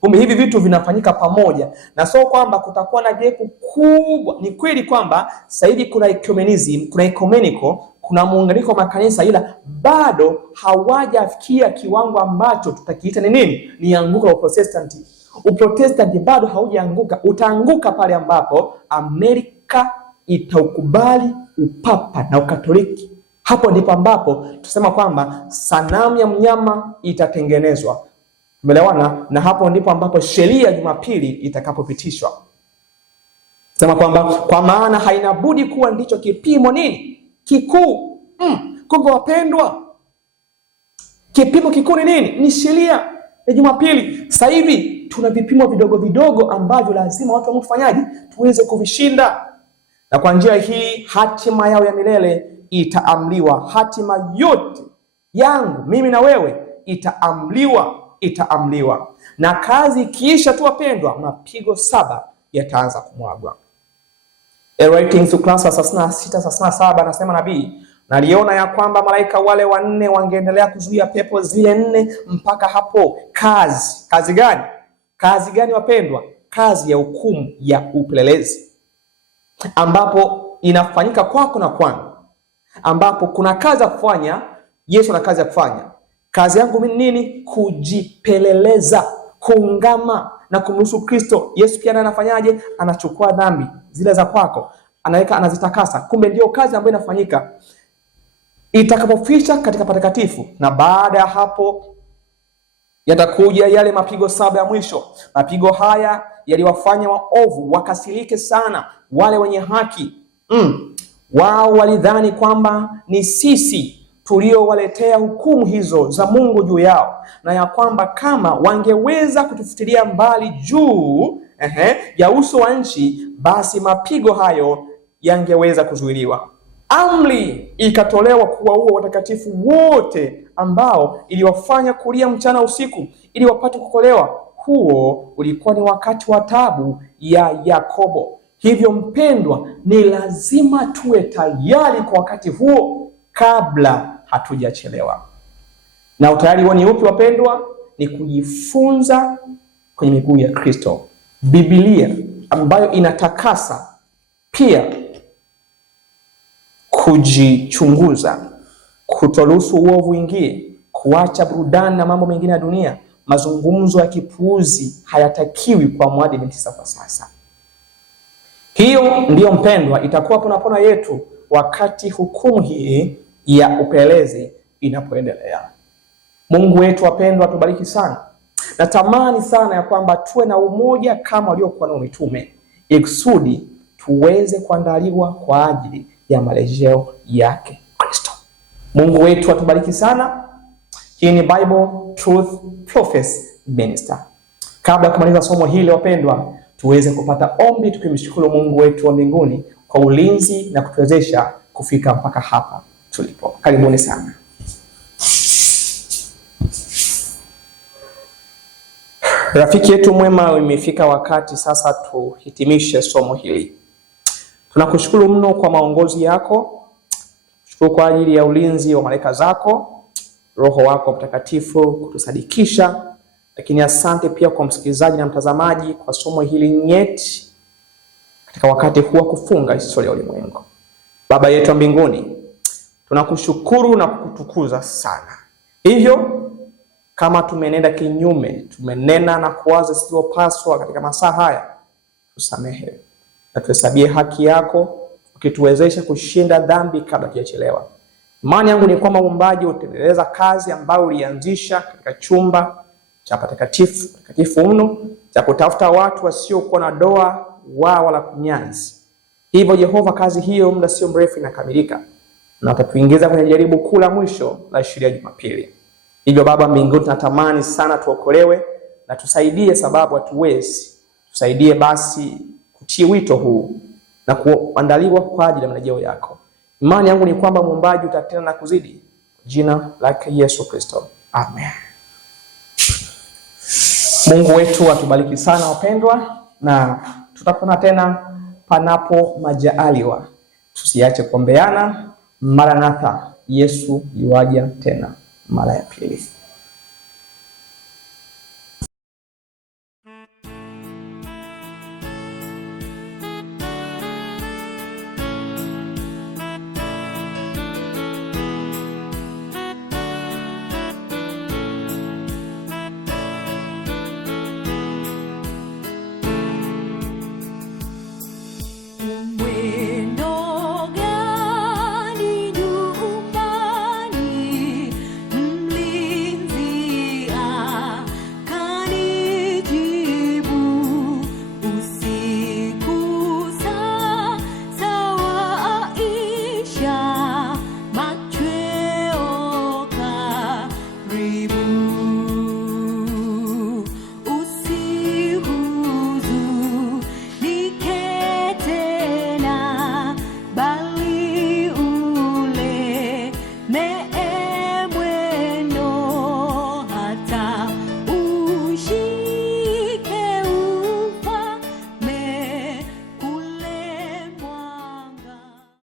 Kumbe hivi vitu vinafanyika pamoja, na sio kwamba kutakuwa na gap kubwa. Ni kweli kwamba sasa hivi kuna ecumenism, kuna ecumenical, kuna muunganiko wa makanisa, ila bado hawajafikia kiwango ambacho tutakiita ni nini? Ni anguko la Protestanti. Uprotestanti bado haujaanguka. Utaanguka pale ambapo Amerika itaukubali upapa na ukatoliki. Hapo ndipo ambapo tusema kwamba sanamu ya mnyama itatengenezwa. Umeelewana? Na hapo ndipo ambapo sheria ya Jumapili itakapopitishwa. Sema kwamba kwa maana haina budi kuwa ndicho kipimo nini? Kikuu. Kumbe wapendwa, kipimo kikuu ni nini? Ni sheria ya Jumapili. Sasa hivi tuna vipimo vidogo vidogo ambavyo lazima watu wafanyaje? Tuweze kuvishinda. Na kwa njia hii hatima yao ya milele itaamliwa. Hatima yote yangu mimi na wewe itaamliwa. Na kazi ikiisha tu wapendwa, mapigo 7 yataanza kumwagwa. Writings ukurasa 36-37 anasema nabii, naliona ya kwamba malaika wale 4 wangeendelea kuzuia pepo zile 4 mpaka hapo. Kazi gani? Kazi gani wapendwa? Kazi ya hukumu ya upelelezi, ambapo inafanyika kwako na kwangu, ambapo kuna kazi ya kufanya. Yesu ana kazi ya kufanya. Kazi yangu mimi nini? Kujipeleleza, kuungama na kumruhusu Kristo. Yesu pia anafanyaje? Anachukua dhambi zile za kwako, anaweka, anazitakasa. Kumbe ndio kazi ambayo inafanyika itakapofisha katika patakatifu. Na baada ya hapo yatakuja yale mapigo 7 ya mwisho. Mapigo haya yaliwafanya waovu wakasirike sana. Wale wenye haki wao walidhani kwamba ni sisi tuliowaletea hukumu hizo za Mungu juu yao, na ya kwamba kama wangeweza kutufutilia mbali juu ya uso wa nchi, basi mapigo hayo yangeweza kuzuiliwa. Amri ikatolewa kuwaua watakatifu wote ambao iliwafanya kulia mchana usiku ili wapate kukolewa. Huo ulikuwa ni wakati wa taabu ya Yakobo. Hivyo mpendwa, ni lazima tuwe tayari kwa wakati huo kabla hatujachelewa. Na utayari huo ni upi wapendwa? Ni kujifunza kwenye miguu ya Kristo, Biblia ambayo inatakasa, pia kujichunguza, kutoruhusu uovu ingie, kuacha burudani na mambo mengine ya dunia. Mazungumzo ya kipuuzi hayatakiwi kwa Mwadventista kwa sasa. Hiyo ndiyo mpendwa itakuwa ponapona yetu wakati hukumu hii ya upelelezi inapoendelea. Mungu wetu wapendwa tubariki sana. Natamani sana ya kwamba tuwe na umoja kama waliokuwa na mitume, ikusudi tuweze kuandaliwa kwa ajili ya marejeo yake Kristo. Mungu wetu atubariki sana. Hii ni Bible Truth Prophecy Minister. Kabla ya kumaliza somo hili wapendwa, tuweze kupata ombi tukimshukuru Mungu wetu wa mbinguni kwa ulinzi na kutuwezesha kufika mpaka hapa tulipo. Karibuni sana. Rafiki yetu mwema, imefika wakati sasa tuhitimishe somo hili. Tunakushukuru mno kwa maongozi yako. Shukuru kwa ajili ya ulinzi wa malaika zako, Roho wako Mtakatifu kutusadikisha. Lakini asante pia kwa msikilizaji na mtazamaji kwa somo hili nyeti katika wakati huu wa kufunga historia ya ulimwengu. Baba yetu wa mbinguni, tunakushukuru na kukutukuza sana. Hivyo kama tumenenda kinyume, tumenena na kuwaza siyopaswa katika masaa haya, tusamehe na tuhesabie haki yako, ukituwezesha kushinda dhambi kabla hajachelewa. Imani yangu ni kwamba Muumbaji utaendeleza kazi ambayo ulianzisha katika chumba cha patakatifu mno cha kutafuta watu wasiokuwa na doa wala kunyanzi. Hivyo Jehova, kazi hiyo muda sio mrefu inakamilika, na utatuingiza kwenye jaribu kuu la mwisho la sheria ya Jumapili. Hivyo Baba mbinguni, tunatamani sana tuokolewe, na tusaidie sababu hatuwezi. Tusaidie basi kutii wito huu na kuandaliwa kwa ajili ya marejeo yako. Imani yangu ni kwamba Muumbaji utatenda na kuzidi jina lake Yesu Kristo, amen. Mungu wetu atubariki sana wapendwa, na tutakutana tena panapo majaliwa. Tusiache kuombeana. Maranatha, Yesu yuaja tena mara ya pili.